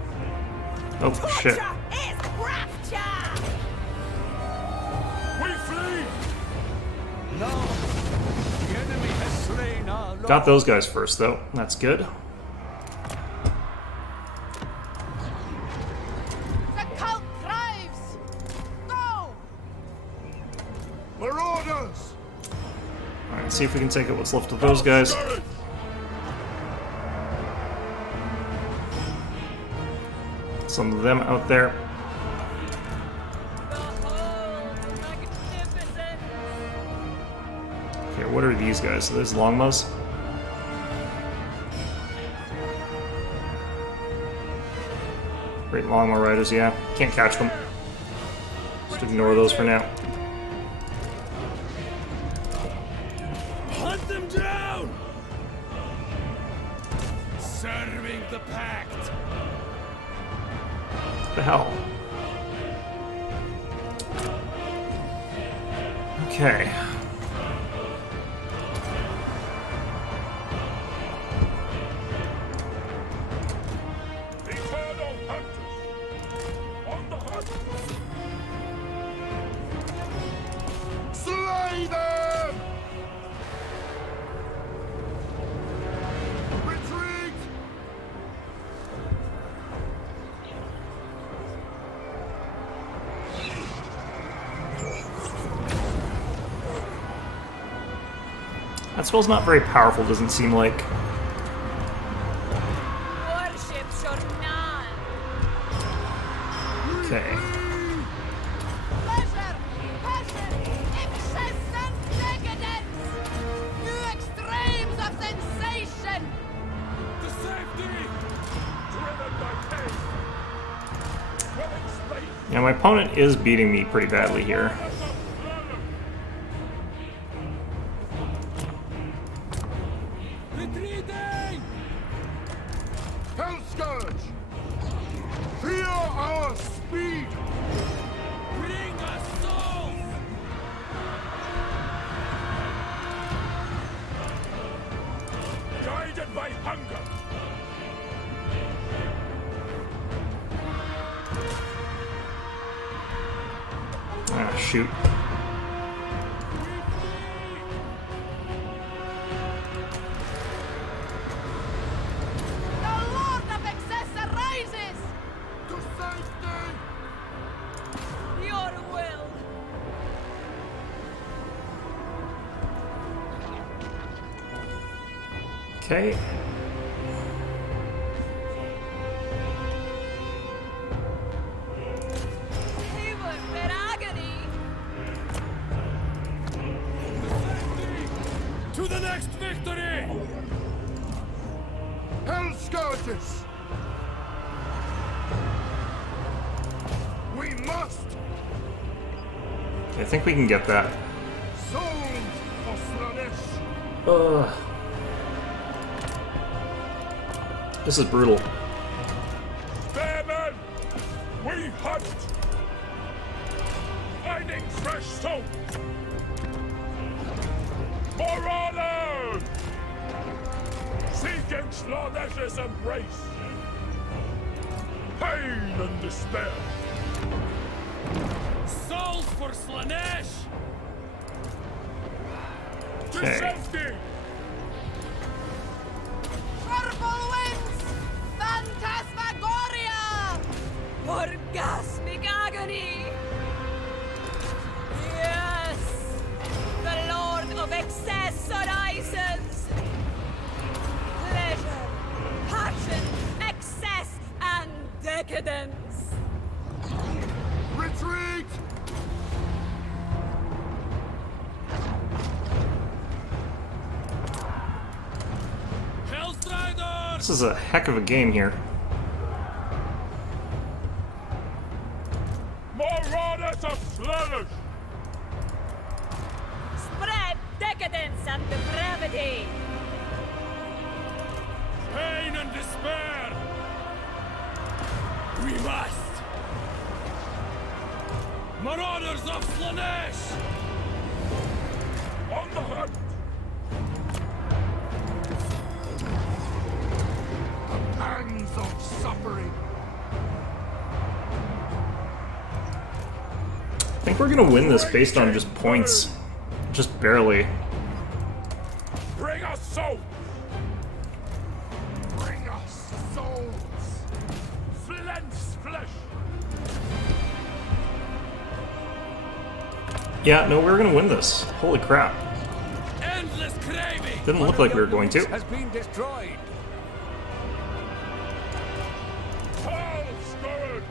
Oh, shit. Torture is rapture. We flee! No! The enemy has slain our Lord. Got those guys first, though. That's good. The cult thrives. Go. Marauders! Alright, see if we can take out what's left of those guys. Scourge! Some of them out there. Okay, what are these guys? So there's longbows. Great longbow riders, yeah. Can't catch them. Just ignore those for now. Hunt them down! Serving the pact! What the hell? Okay. Eternal hunters! On the hunt! Slay them! Retreat! That spell's not very powerful, doesn't seem like. Worship should none. Okay. Pleasure, passion, excess and decadence. New extremes of sensation. To safety! Driven by pain! Will explain Yeah, my opponent is beating me pretty badly here. us of Slanish! Ah, shoot. The Lord of Excess arises! To safety! Your will! Okay. Favor per agony! To the next victory! Hell scourges! We must! I think we can get that. Souls for Slanesh! Ugh. This is brutal. Fair men! We hunt! Finding fresh souls! Marauders! Seeking Slanesh's embrace! Pain and despair! Souls for Slanesh! To Okay. safety! Purple winds! Phantasmagoria! Orgasmic agony! Yes! The Lord of Excess arises! Pleasure, passion, excess, and decadence! Retreat! Hellstriders! This is a heck of a game here. Marauders of Slanesh! Spread decadence and depravity! Pain and despair! We must! Marauders of Slanesh! On the hunt! The pangs of suffering! I think we're gonna win this based on just points. Just barely. Bring us souls! Bring us souls! Flint's flesh! Yeah, no, we're gonna win this. Holy crap. Endless craving! Didn't look like we were going to. Has been destroyed. Hell scourge!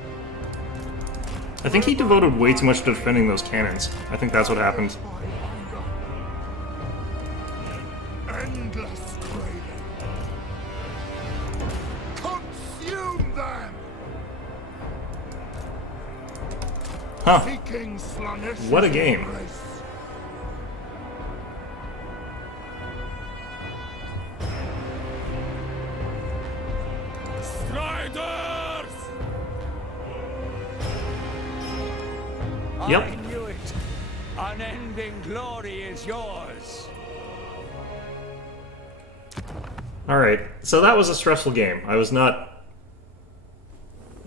I think he devoted way too much to defending those cannons. I think that's what happened. Endless craving! Consume them! Huh. Seeking Slanesh's What a game. embrace. Striders! Yep. I knew it. Unending glory is yours. Alright, so that was a stressful game. I was not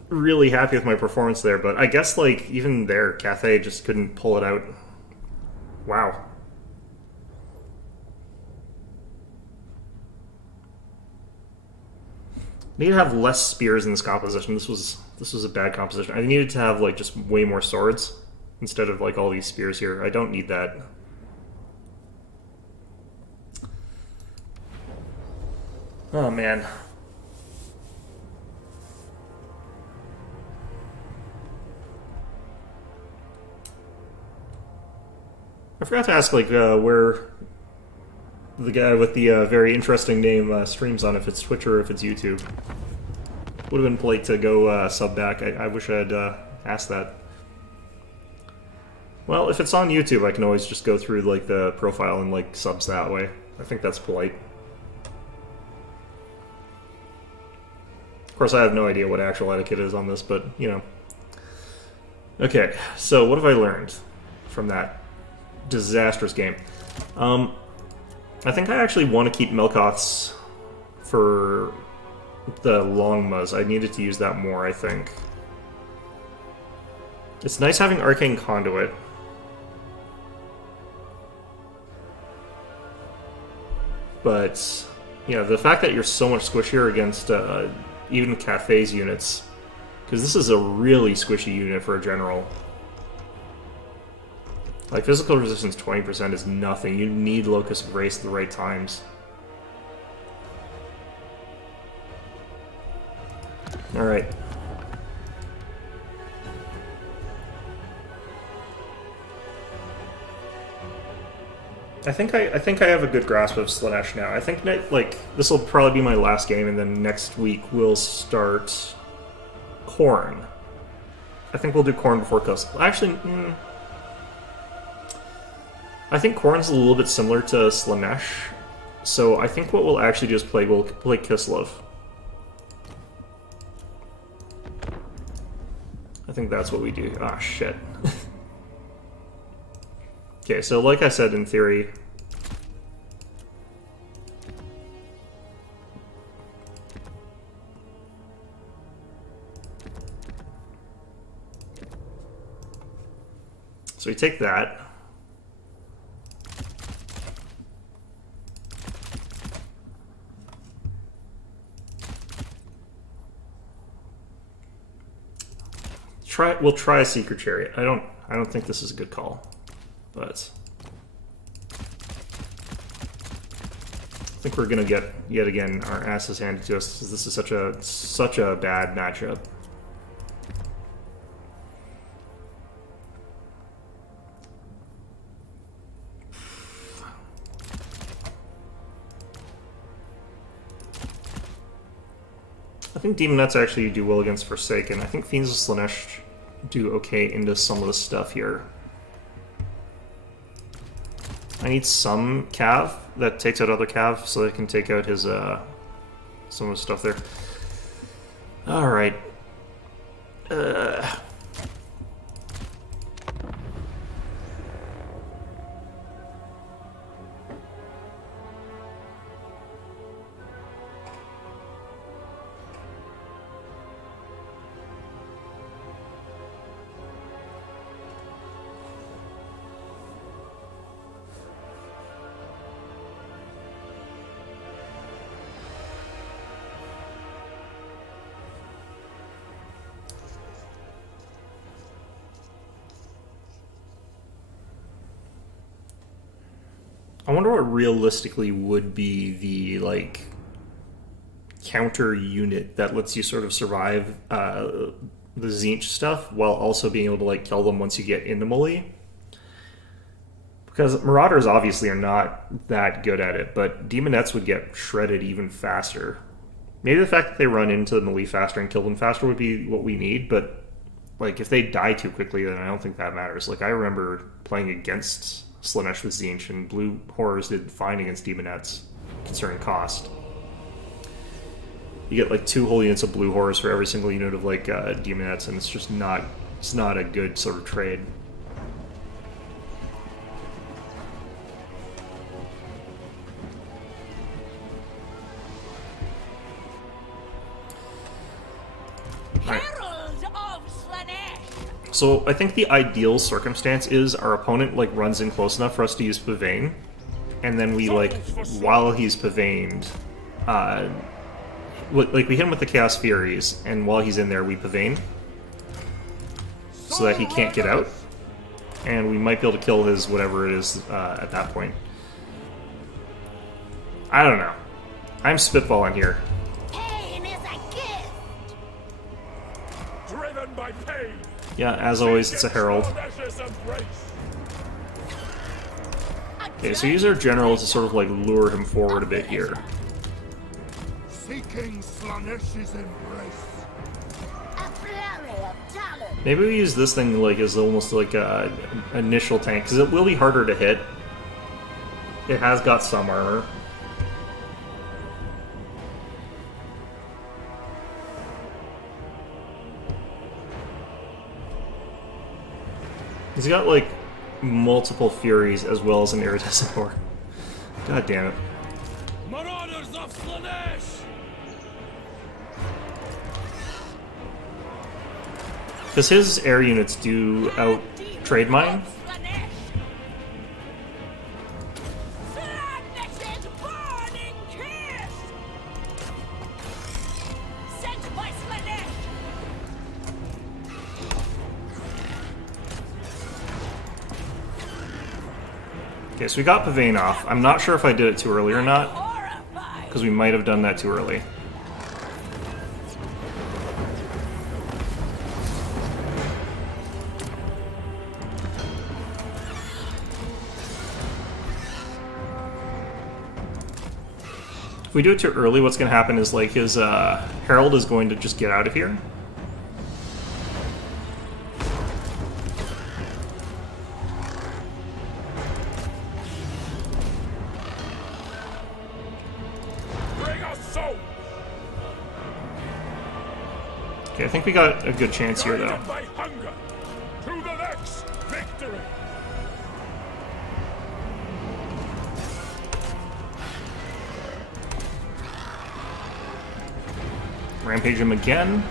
really happy with my performance there, but I guess, like, even there, Cathay just couldn't pull it out. Wow. I need to have less spears in this composition. This was a bad composition. I needed to have, like, just way more swords instead of, like, all these spears here. I don't need that. Oh, man. I forgot to ask, like, where the guy with the very interesting name streams on, if it's Twitch or if it's YouTube. Would have been polite to go sub back. I wish I had asked that. Well, if it's on YouTube, I can always just go through, like, the profile and, like, subs that way. I think that's polite. Of course, I have no idea what actual etiquette is on this, but, you know. Okay, so what have I learned from that disastrous game? I think I actually want to keep Melkoth's for the Longmas. I needed to use that more, I think. It's nice having Arcane Conduit. But yeah, the fact that you're so much squishier against even Cafe's units, because this is a really squishy unit for a general. Like, physical resistance 20% is nothing. You need Locust of Race at the right times. Alright. I think I have a good grasp of Slaanesh now. I think, like, this will probably be my last game, and then next week we'll start Khorne. I think we'll do Khorne before Kislev. Actually, I think Khorne's a little bit similar to Slaanesh, so I think what we'll actually do is we'll play Kislev. I think that's what we do. Ah, shit. Okay, so like I said, in theory... So we take that. We'll try a Secret Chariot. I don't think this is a good call, but I think we're gonna get yet again our asses handed to us because this is such a bad matchup. I think Demonettes actually do well against Forsaken. I think Fiends of Slaanesh do okay into some of the stuff here. I need some Cav that takes out other Cav so they can take out his some of the stuff there. Alright. I wonder what realistically would be the, like, counter unit that lets you sort of survive the Tzeentch stuff while also being able to, like, kill them once you get into melee. Because Marauders obviously are not that good at it, but Demonettes would get shredded even faster. Maybe the fact that they run into the melee faster and kill them faster would be what we need, but, like, if they die too quickly, then I don't think that matters. Like, I remember playing against Slaanesh with Tzeentch, and Blue Horrors did fine against Demonettes, considering cost. You get like 2 whole units of Blue Horrors for every single unit of like Demonettes, and it's not a good sort of trade. So I think the ideal circumstance is our opponent like runs in close enough for us to use Pavane, and then we like while he's Pavaned, like we hit him with the Chaos Furies, and while he's in there we Pavane, so that he can't get out, and we might be able to kill his whatever it is at that point. I don't know. I'm spitballing here. Pain is a gift. Driven by pain. Yeah, as always, it's a Herald. Okay, so use our general to sort of like lure him forward a bit here. Seeking Slaanesh's embrace. A flurry of talent. Maybe we use this thing like as almost like a initial tank, because it will be harder to hit. It has got some armor. He's got, like, multiple Furies as well as an Iridescent Ore. God damn it. Marauders of Slaanesh! Because his air units do out-trade mine. Slaanesh is burning! Okay, so we got Pavane off. I'm not sure if I did it too early or not, Horrified. because we might have done that too early. If we do it too early, what's going to happen is, like, his Herald is going to just get out of here. Bring us so. Okay, I think we got a good chance here, though. Guided by hunger to the next victory. Rampage him again.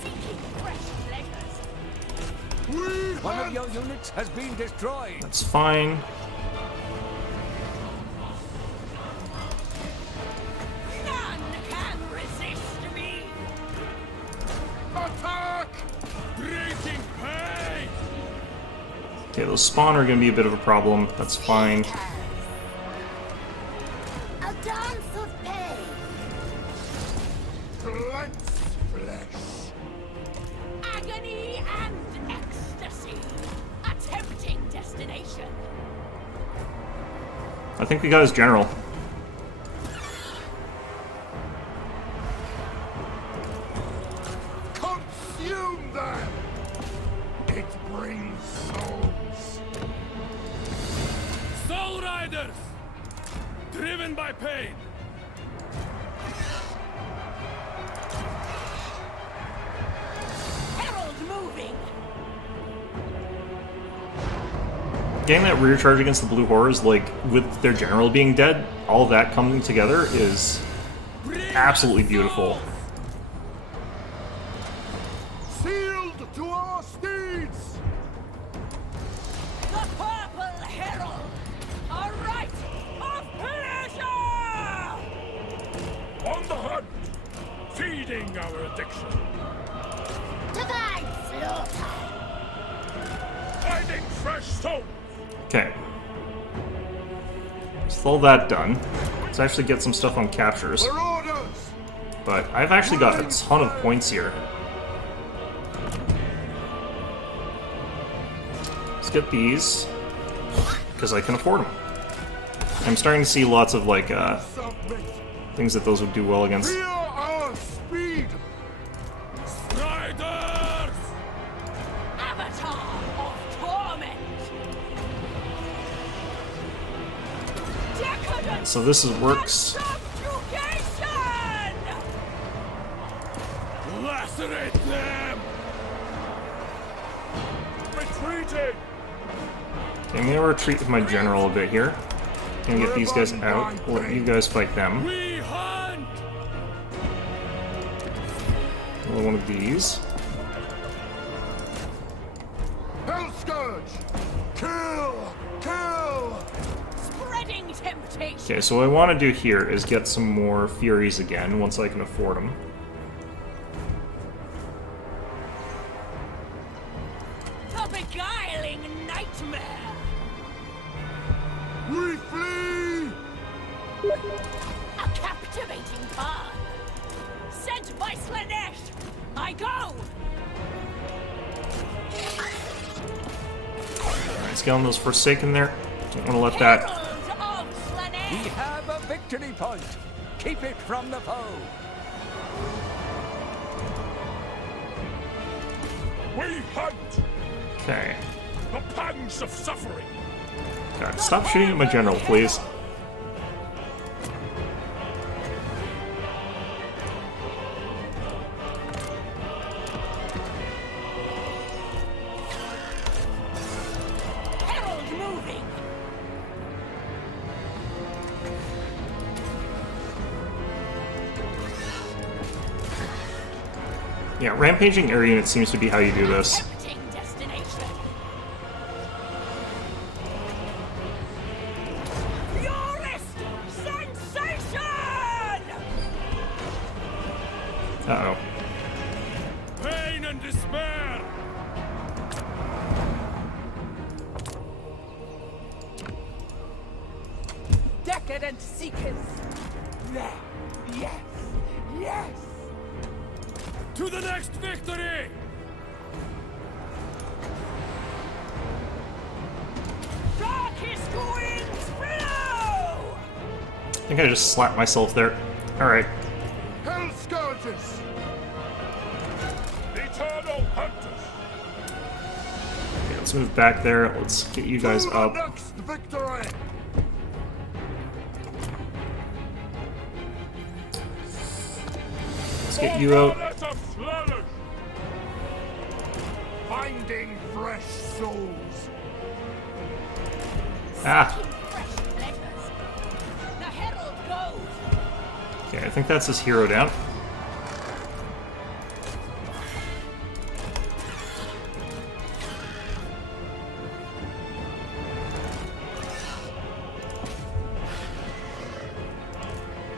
Seeking fresh pleasures. One of your units has been destroyed. That's fine. None can resist me. Attack! Breaking pain! Okay, those spawn are going to be a bit of a problem. That's fine. A dance of pain. Cleanse flesh. Agony and ecstasy. A tempting destination. I think we got his general. Consume them! It brings souls. Soul Riders! Driven by pain! Herald moving. Getting that rear charge against the blue horrors, like, with their general being dead, all of that coming together is absolutely beautiful. Sealed to our steeds! The Purple Herald. A rite of pleasure. On the hunt! Feeding our addiction! Divine slaughter. Finding fresh souls! Okay. With all that done, let's actually get some stuff on captures. For orders! But I've actually got a ton of points here. Let's get these, because I can afford them. I'm starting to see lots of, like, Submit! things that those would do well against. Fear our speed! Riders! Avatar of torment. Decadent So this works. subjugation. Lacerate them! Retreating! Okay, I'm gonna retreat with my general a bit here. Gonna get these guys out. Let you guys fight them. We hunt! Another one of these. Hell Scourge! Kill! Kill! Spreading temptation. Okay, so what I want to do here is get some more Furies again, once I can afford them. The beguiling nightmare. We flee! A captivating path. Sent by Slanesh. I go. Alright, let's get on those Forsaken there. Don't want to let that. Herald of Slanesh. We have a victory point. Keep it from the foe. We hunt! Okay. The pangs of suffering! God, stop shooting at my general, please. Herald moving. Yeah, rampaging air units seems to be how you do this. Tempting destination. Purest sensation. Uh-oh. Pain and despair! seekers. There. Yes. Yes. To the next victory! Darkest winds blow! I think I just slapped myself there. Alright. Hell scourges! Eternal hunters! Okay, let's move back there. Let's get you guys To the up. next victory! Let's get you out. Let us flourish! Finding fresh souls! Ah! Fresh letters. The herald goes. Okay, I think that's his hero down.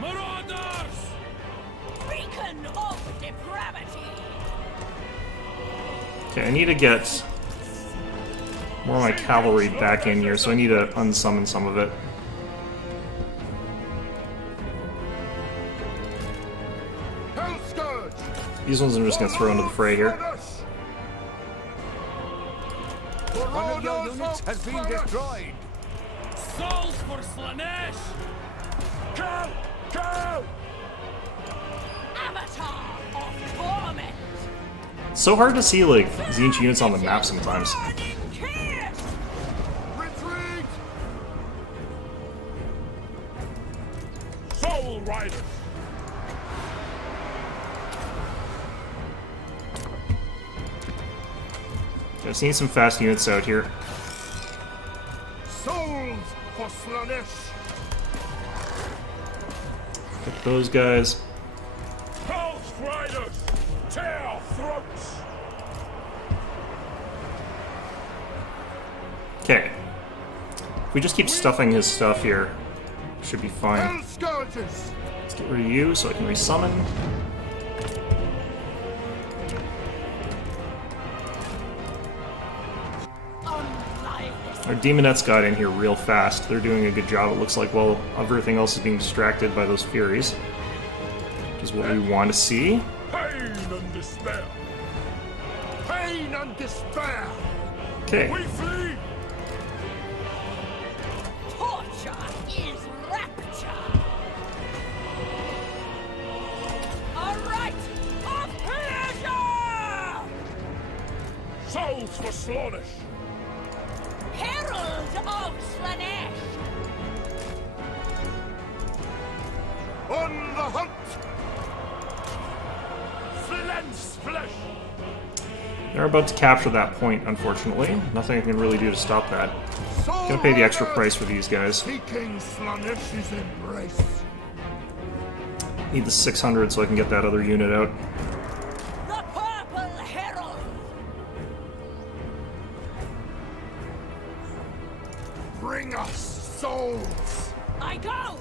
Marauders! Beacon of depravity. Okay, I need to get more of my cavalry back in here, so I need to unsummon some of it. Hell scourge! These ones I'm just gonna throw into the fray here. One of your units has been destroyed. Souls for Slanesh! Kill! Kill! Avatar of torment. So hard to see like Tzeentch units on the map sometimes. Burning kiss. Retreat! Soul Riders! I've seen some fast units out here. Souls for Slanesh! Get those guys. Hell's Riders! Tear throats! Okay. If we just keep stuffing his stuff here, should be fine. Hell scourges! Let's get rid of you so I can resummon. Our Demonettes got in here real fast. They're doing a good job, it looks like, while everything else is being distracted by those Furies. Which is what we want to see. Pain and despair! Pain and despair! Okay. We flee! Torture is rapture. A rite of pleasure. Souls for Slaanesh! Herald of Slanesh. On the hunt! Flens flesh! They're about to capture that point, unfortunately. Nothing I can really do to stop that. Gonna pay the extra price for these guys. Seeking Slaanesh's embrace. Need the 600 so I can get that other unit out. The Purple Herald. Bring us souls! I go.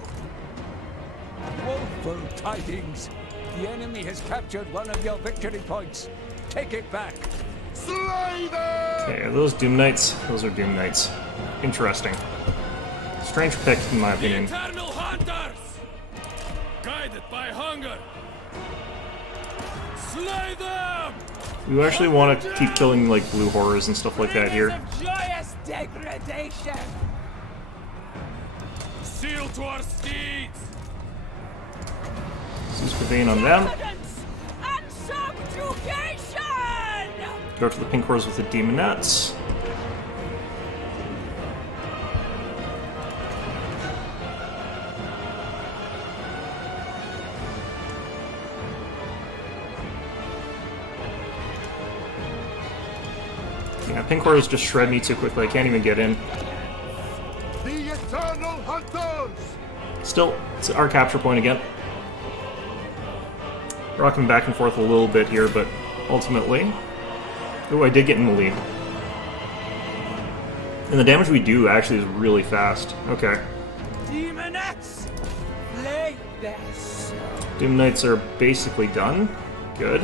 Woeful tidings. The enemy has captured one of your victory points. Take it back. Slay them! Okay, are those Doom Knights? Those are Doom Knights. Interesting. Strange pick, in my The opinion. Eternal Hunters! Guided by hunger! Slay them! We actually want to keep killing like blue horrors and stuff like that here. Of joyous degradation. Seal to our steeds! Zeus Pavane on them. Decadence and subjugation. Go to the pink horrors with the Demonettes. Yeah, pink horrors just shred me too quickly. I can't even get in. The Eternal Hunters! Still, it's our capture point again. Rocking back and forth a little bit here, but ultimately... Ooh, I did get in the lead. And the damage we do actually is really fast. Okay. Demonettes, lay their soul. Doom Knights are basically done. Good.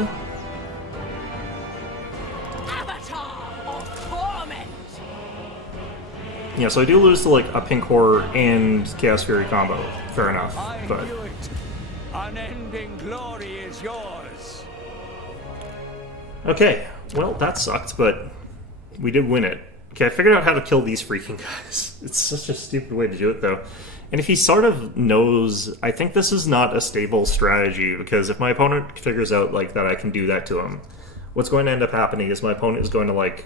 Avatar of torment. Yeah, so I do lose to like a Pink Horror and Chaos Fury combo fair enough. I But knew it. Unending glory is yours. okay, well, that sucked, but we did win it. Okay, I figured out how to kill these freaking guys. It's such a stupid way to do it, though. And if he sort of knows, I think this is not a stable strategy, because if my opponent figures out, like, that I can do that to him, what's going to end up happening is my opponent is going to, like,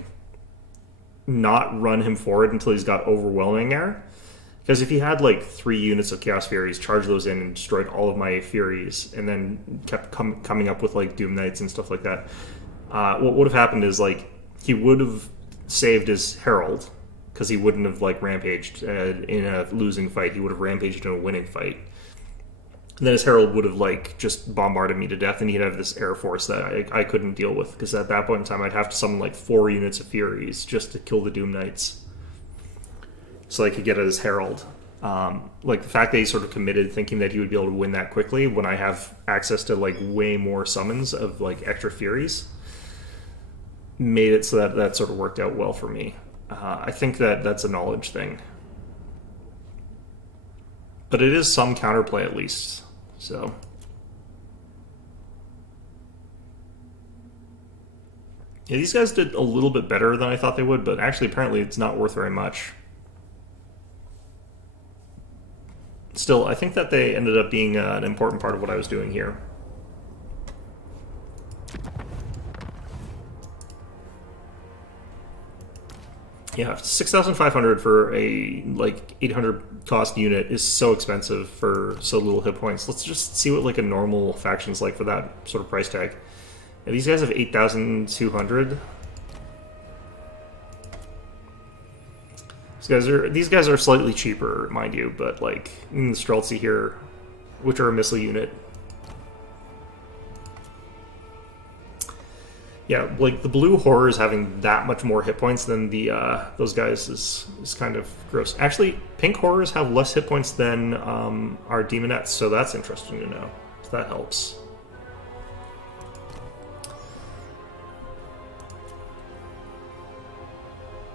not run him forward until he's got overwhelming air. Because if he had, like, 3 units of Chaos Furies, charged those in and destroyed all of my Furies, and then kept coming up with, like, Doom Knights and stuff like that, what would have happened is, like, he would have saved his Herald, because he wouldn't have, like, rampaged in a losing fight. He would have rampaged in a winning fight. And then his Herald would have, like, just bombarded me to death, and he'd have this air force that I couldn't deal with, because at that point in time, I'd have to summon, like, 4 units of Furies just to kill the Doom Knights, so I could get at his Herald. Like, the fact that he sort of committed thinking that he would be able to win that quickly when I have access to, like, way more summons of, like, extra Furies made it so that that sort of worked out well for me. I think that that's a knowledge thing. But it is some counterplay at least, so... yeah, these guys did a little bit better than I thought they would, but actually apparently it's not worth very much. Still, I think that they ended up being an important part of what I was doing here. Yeah, 6,500 for a, like, 800 cost unit is so expensive for so little hit points. Let's just see what, like, a normal faction's like for that sort of price tag. Yeah, these guys have 8,200. These guys are slightly cheaper, mind you, but, like, in the Streltsy here, which are a missile unit. Yeah, like, the blue horrors having that much more hit points than the those guys is kind of gross. Actually, pink horrors have less hit points than our demonettes, so that's interesting to know. So that helps.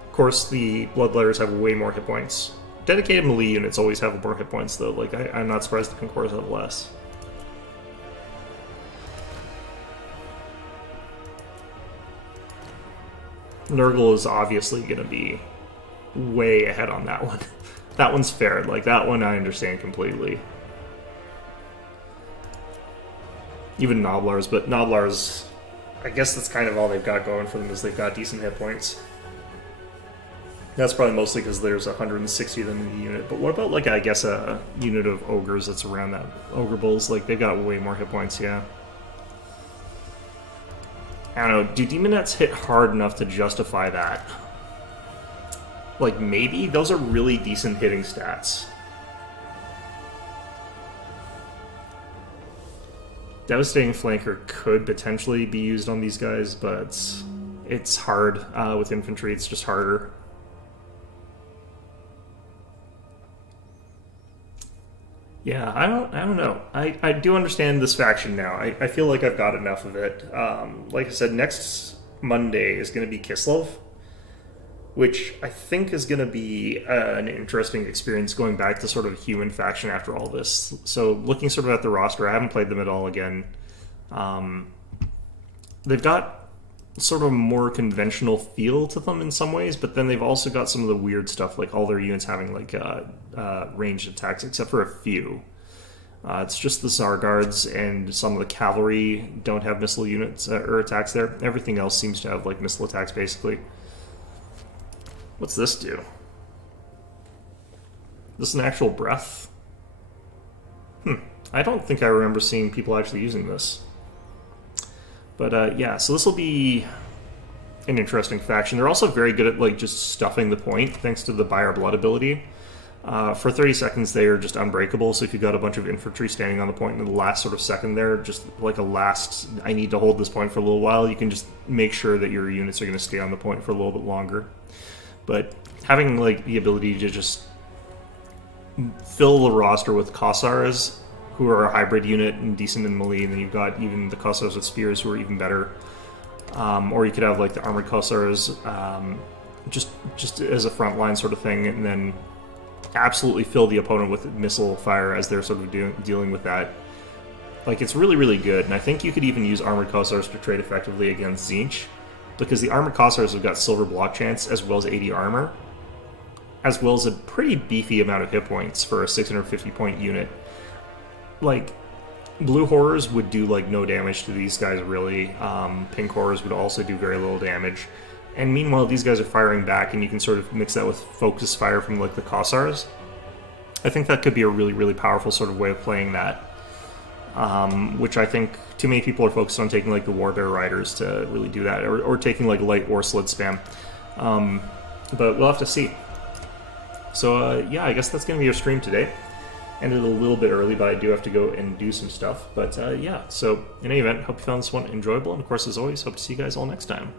Of course, the bloodletters have way more hit points. Dedicated melee units always have more hit points, though. Like, I'm not surprised the pink horrors have less. Nurgle is obviously going to be way ahead on that one. That one's fair. Like, that one I understand completely. Even Noblars, but Noblars, I guess that's kind of all they've got going for them, is they've got decent hit points. That's probably mostly because there's 160 of them in the unit. But what about, like, I guess a unit of Ogres that's around that? Ogre Bulls, like, they've got way more hit points, yeah. I don't know, do Demonettes hit hard enough to justify that? Like, maybe? Those are really decent hitting stats. Devastating Flanker could potentially be used on these guys, but it's hard with infantry. It's just harder. Yeah, I don't know. I do understand this faction now. I feel like I've got enough of it. Like I said, next Monday is going to be Kislev, which I think is going to be an interesting experience going back to sort of a human faction after all this. So looking sort of at the roster, I haven't played them at all again. They've got sort of a more conventional feel to them in some ways, but then they've also got some of the weird stuff, like all their units having like ranged attacks, except for a few. It's just the Tsar Guards and some of the cavalry don't have missile units or attacks there. Everything else seems to have like missile attacks, basically. What's this do? This is an actual breath? I don't think I remember seeing people actually using this. But yeah, so this will be an interesting faction. They're also very good at like just stuffing the point, thanks to the Buy Our Blood ability. For 30 seconds, they are just unbreakable, so if you've got a bunch of infantry standing on the point in the last sort of second there, just like a last, I need to hold this point for a little while, you can just make sure that your units are going to stay on the point for a little bit longer. But having like the ability to just fill the roster with Kossars, who are a hybrid unit and decent in melee, and then you've got even the Kossars with spears who are even better. Or you could have like the armored Kossars just as a frontline sort of thing, and then absolutely fill the opponent with missile fire as they're sort of dealing with that. Like, it's really, really good, and I think you could even use Armored Cossars to trade effectively against Tzeentch, because the Armored Cossars have got silver block chance as well as 80 armor, as well as a pretty beefy amount of hit points for a 650 point unit. Like, blue horrors would do like no damage to these guys really. Pink horrors would also do very little damage. And meanwhile, these guys are firing back, and you can sort of mix that with focus fire from like the Cossars. I think that could be a really, really powerful sort of way of playing that. Which I think too many people are focused on taking like the Warbear Riders to really do that, or taking like light or slid spam. But we'll have to see. So yeah, I guess that's going to be your stream today. Ended a little bit early, but I do have to go and do some stuff. But yeah, so in any event, hope you found this one enjoyable, and of course, as always, hope to see you guys all next time.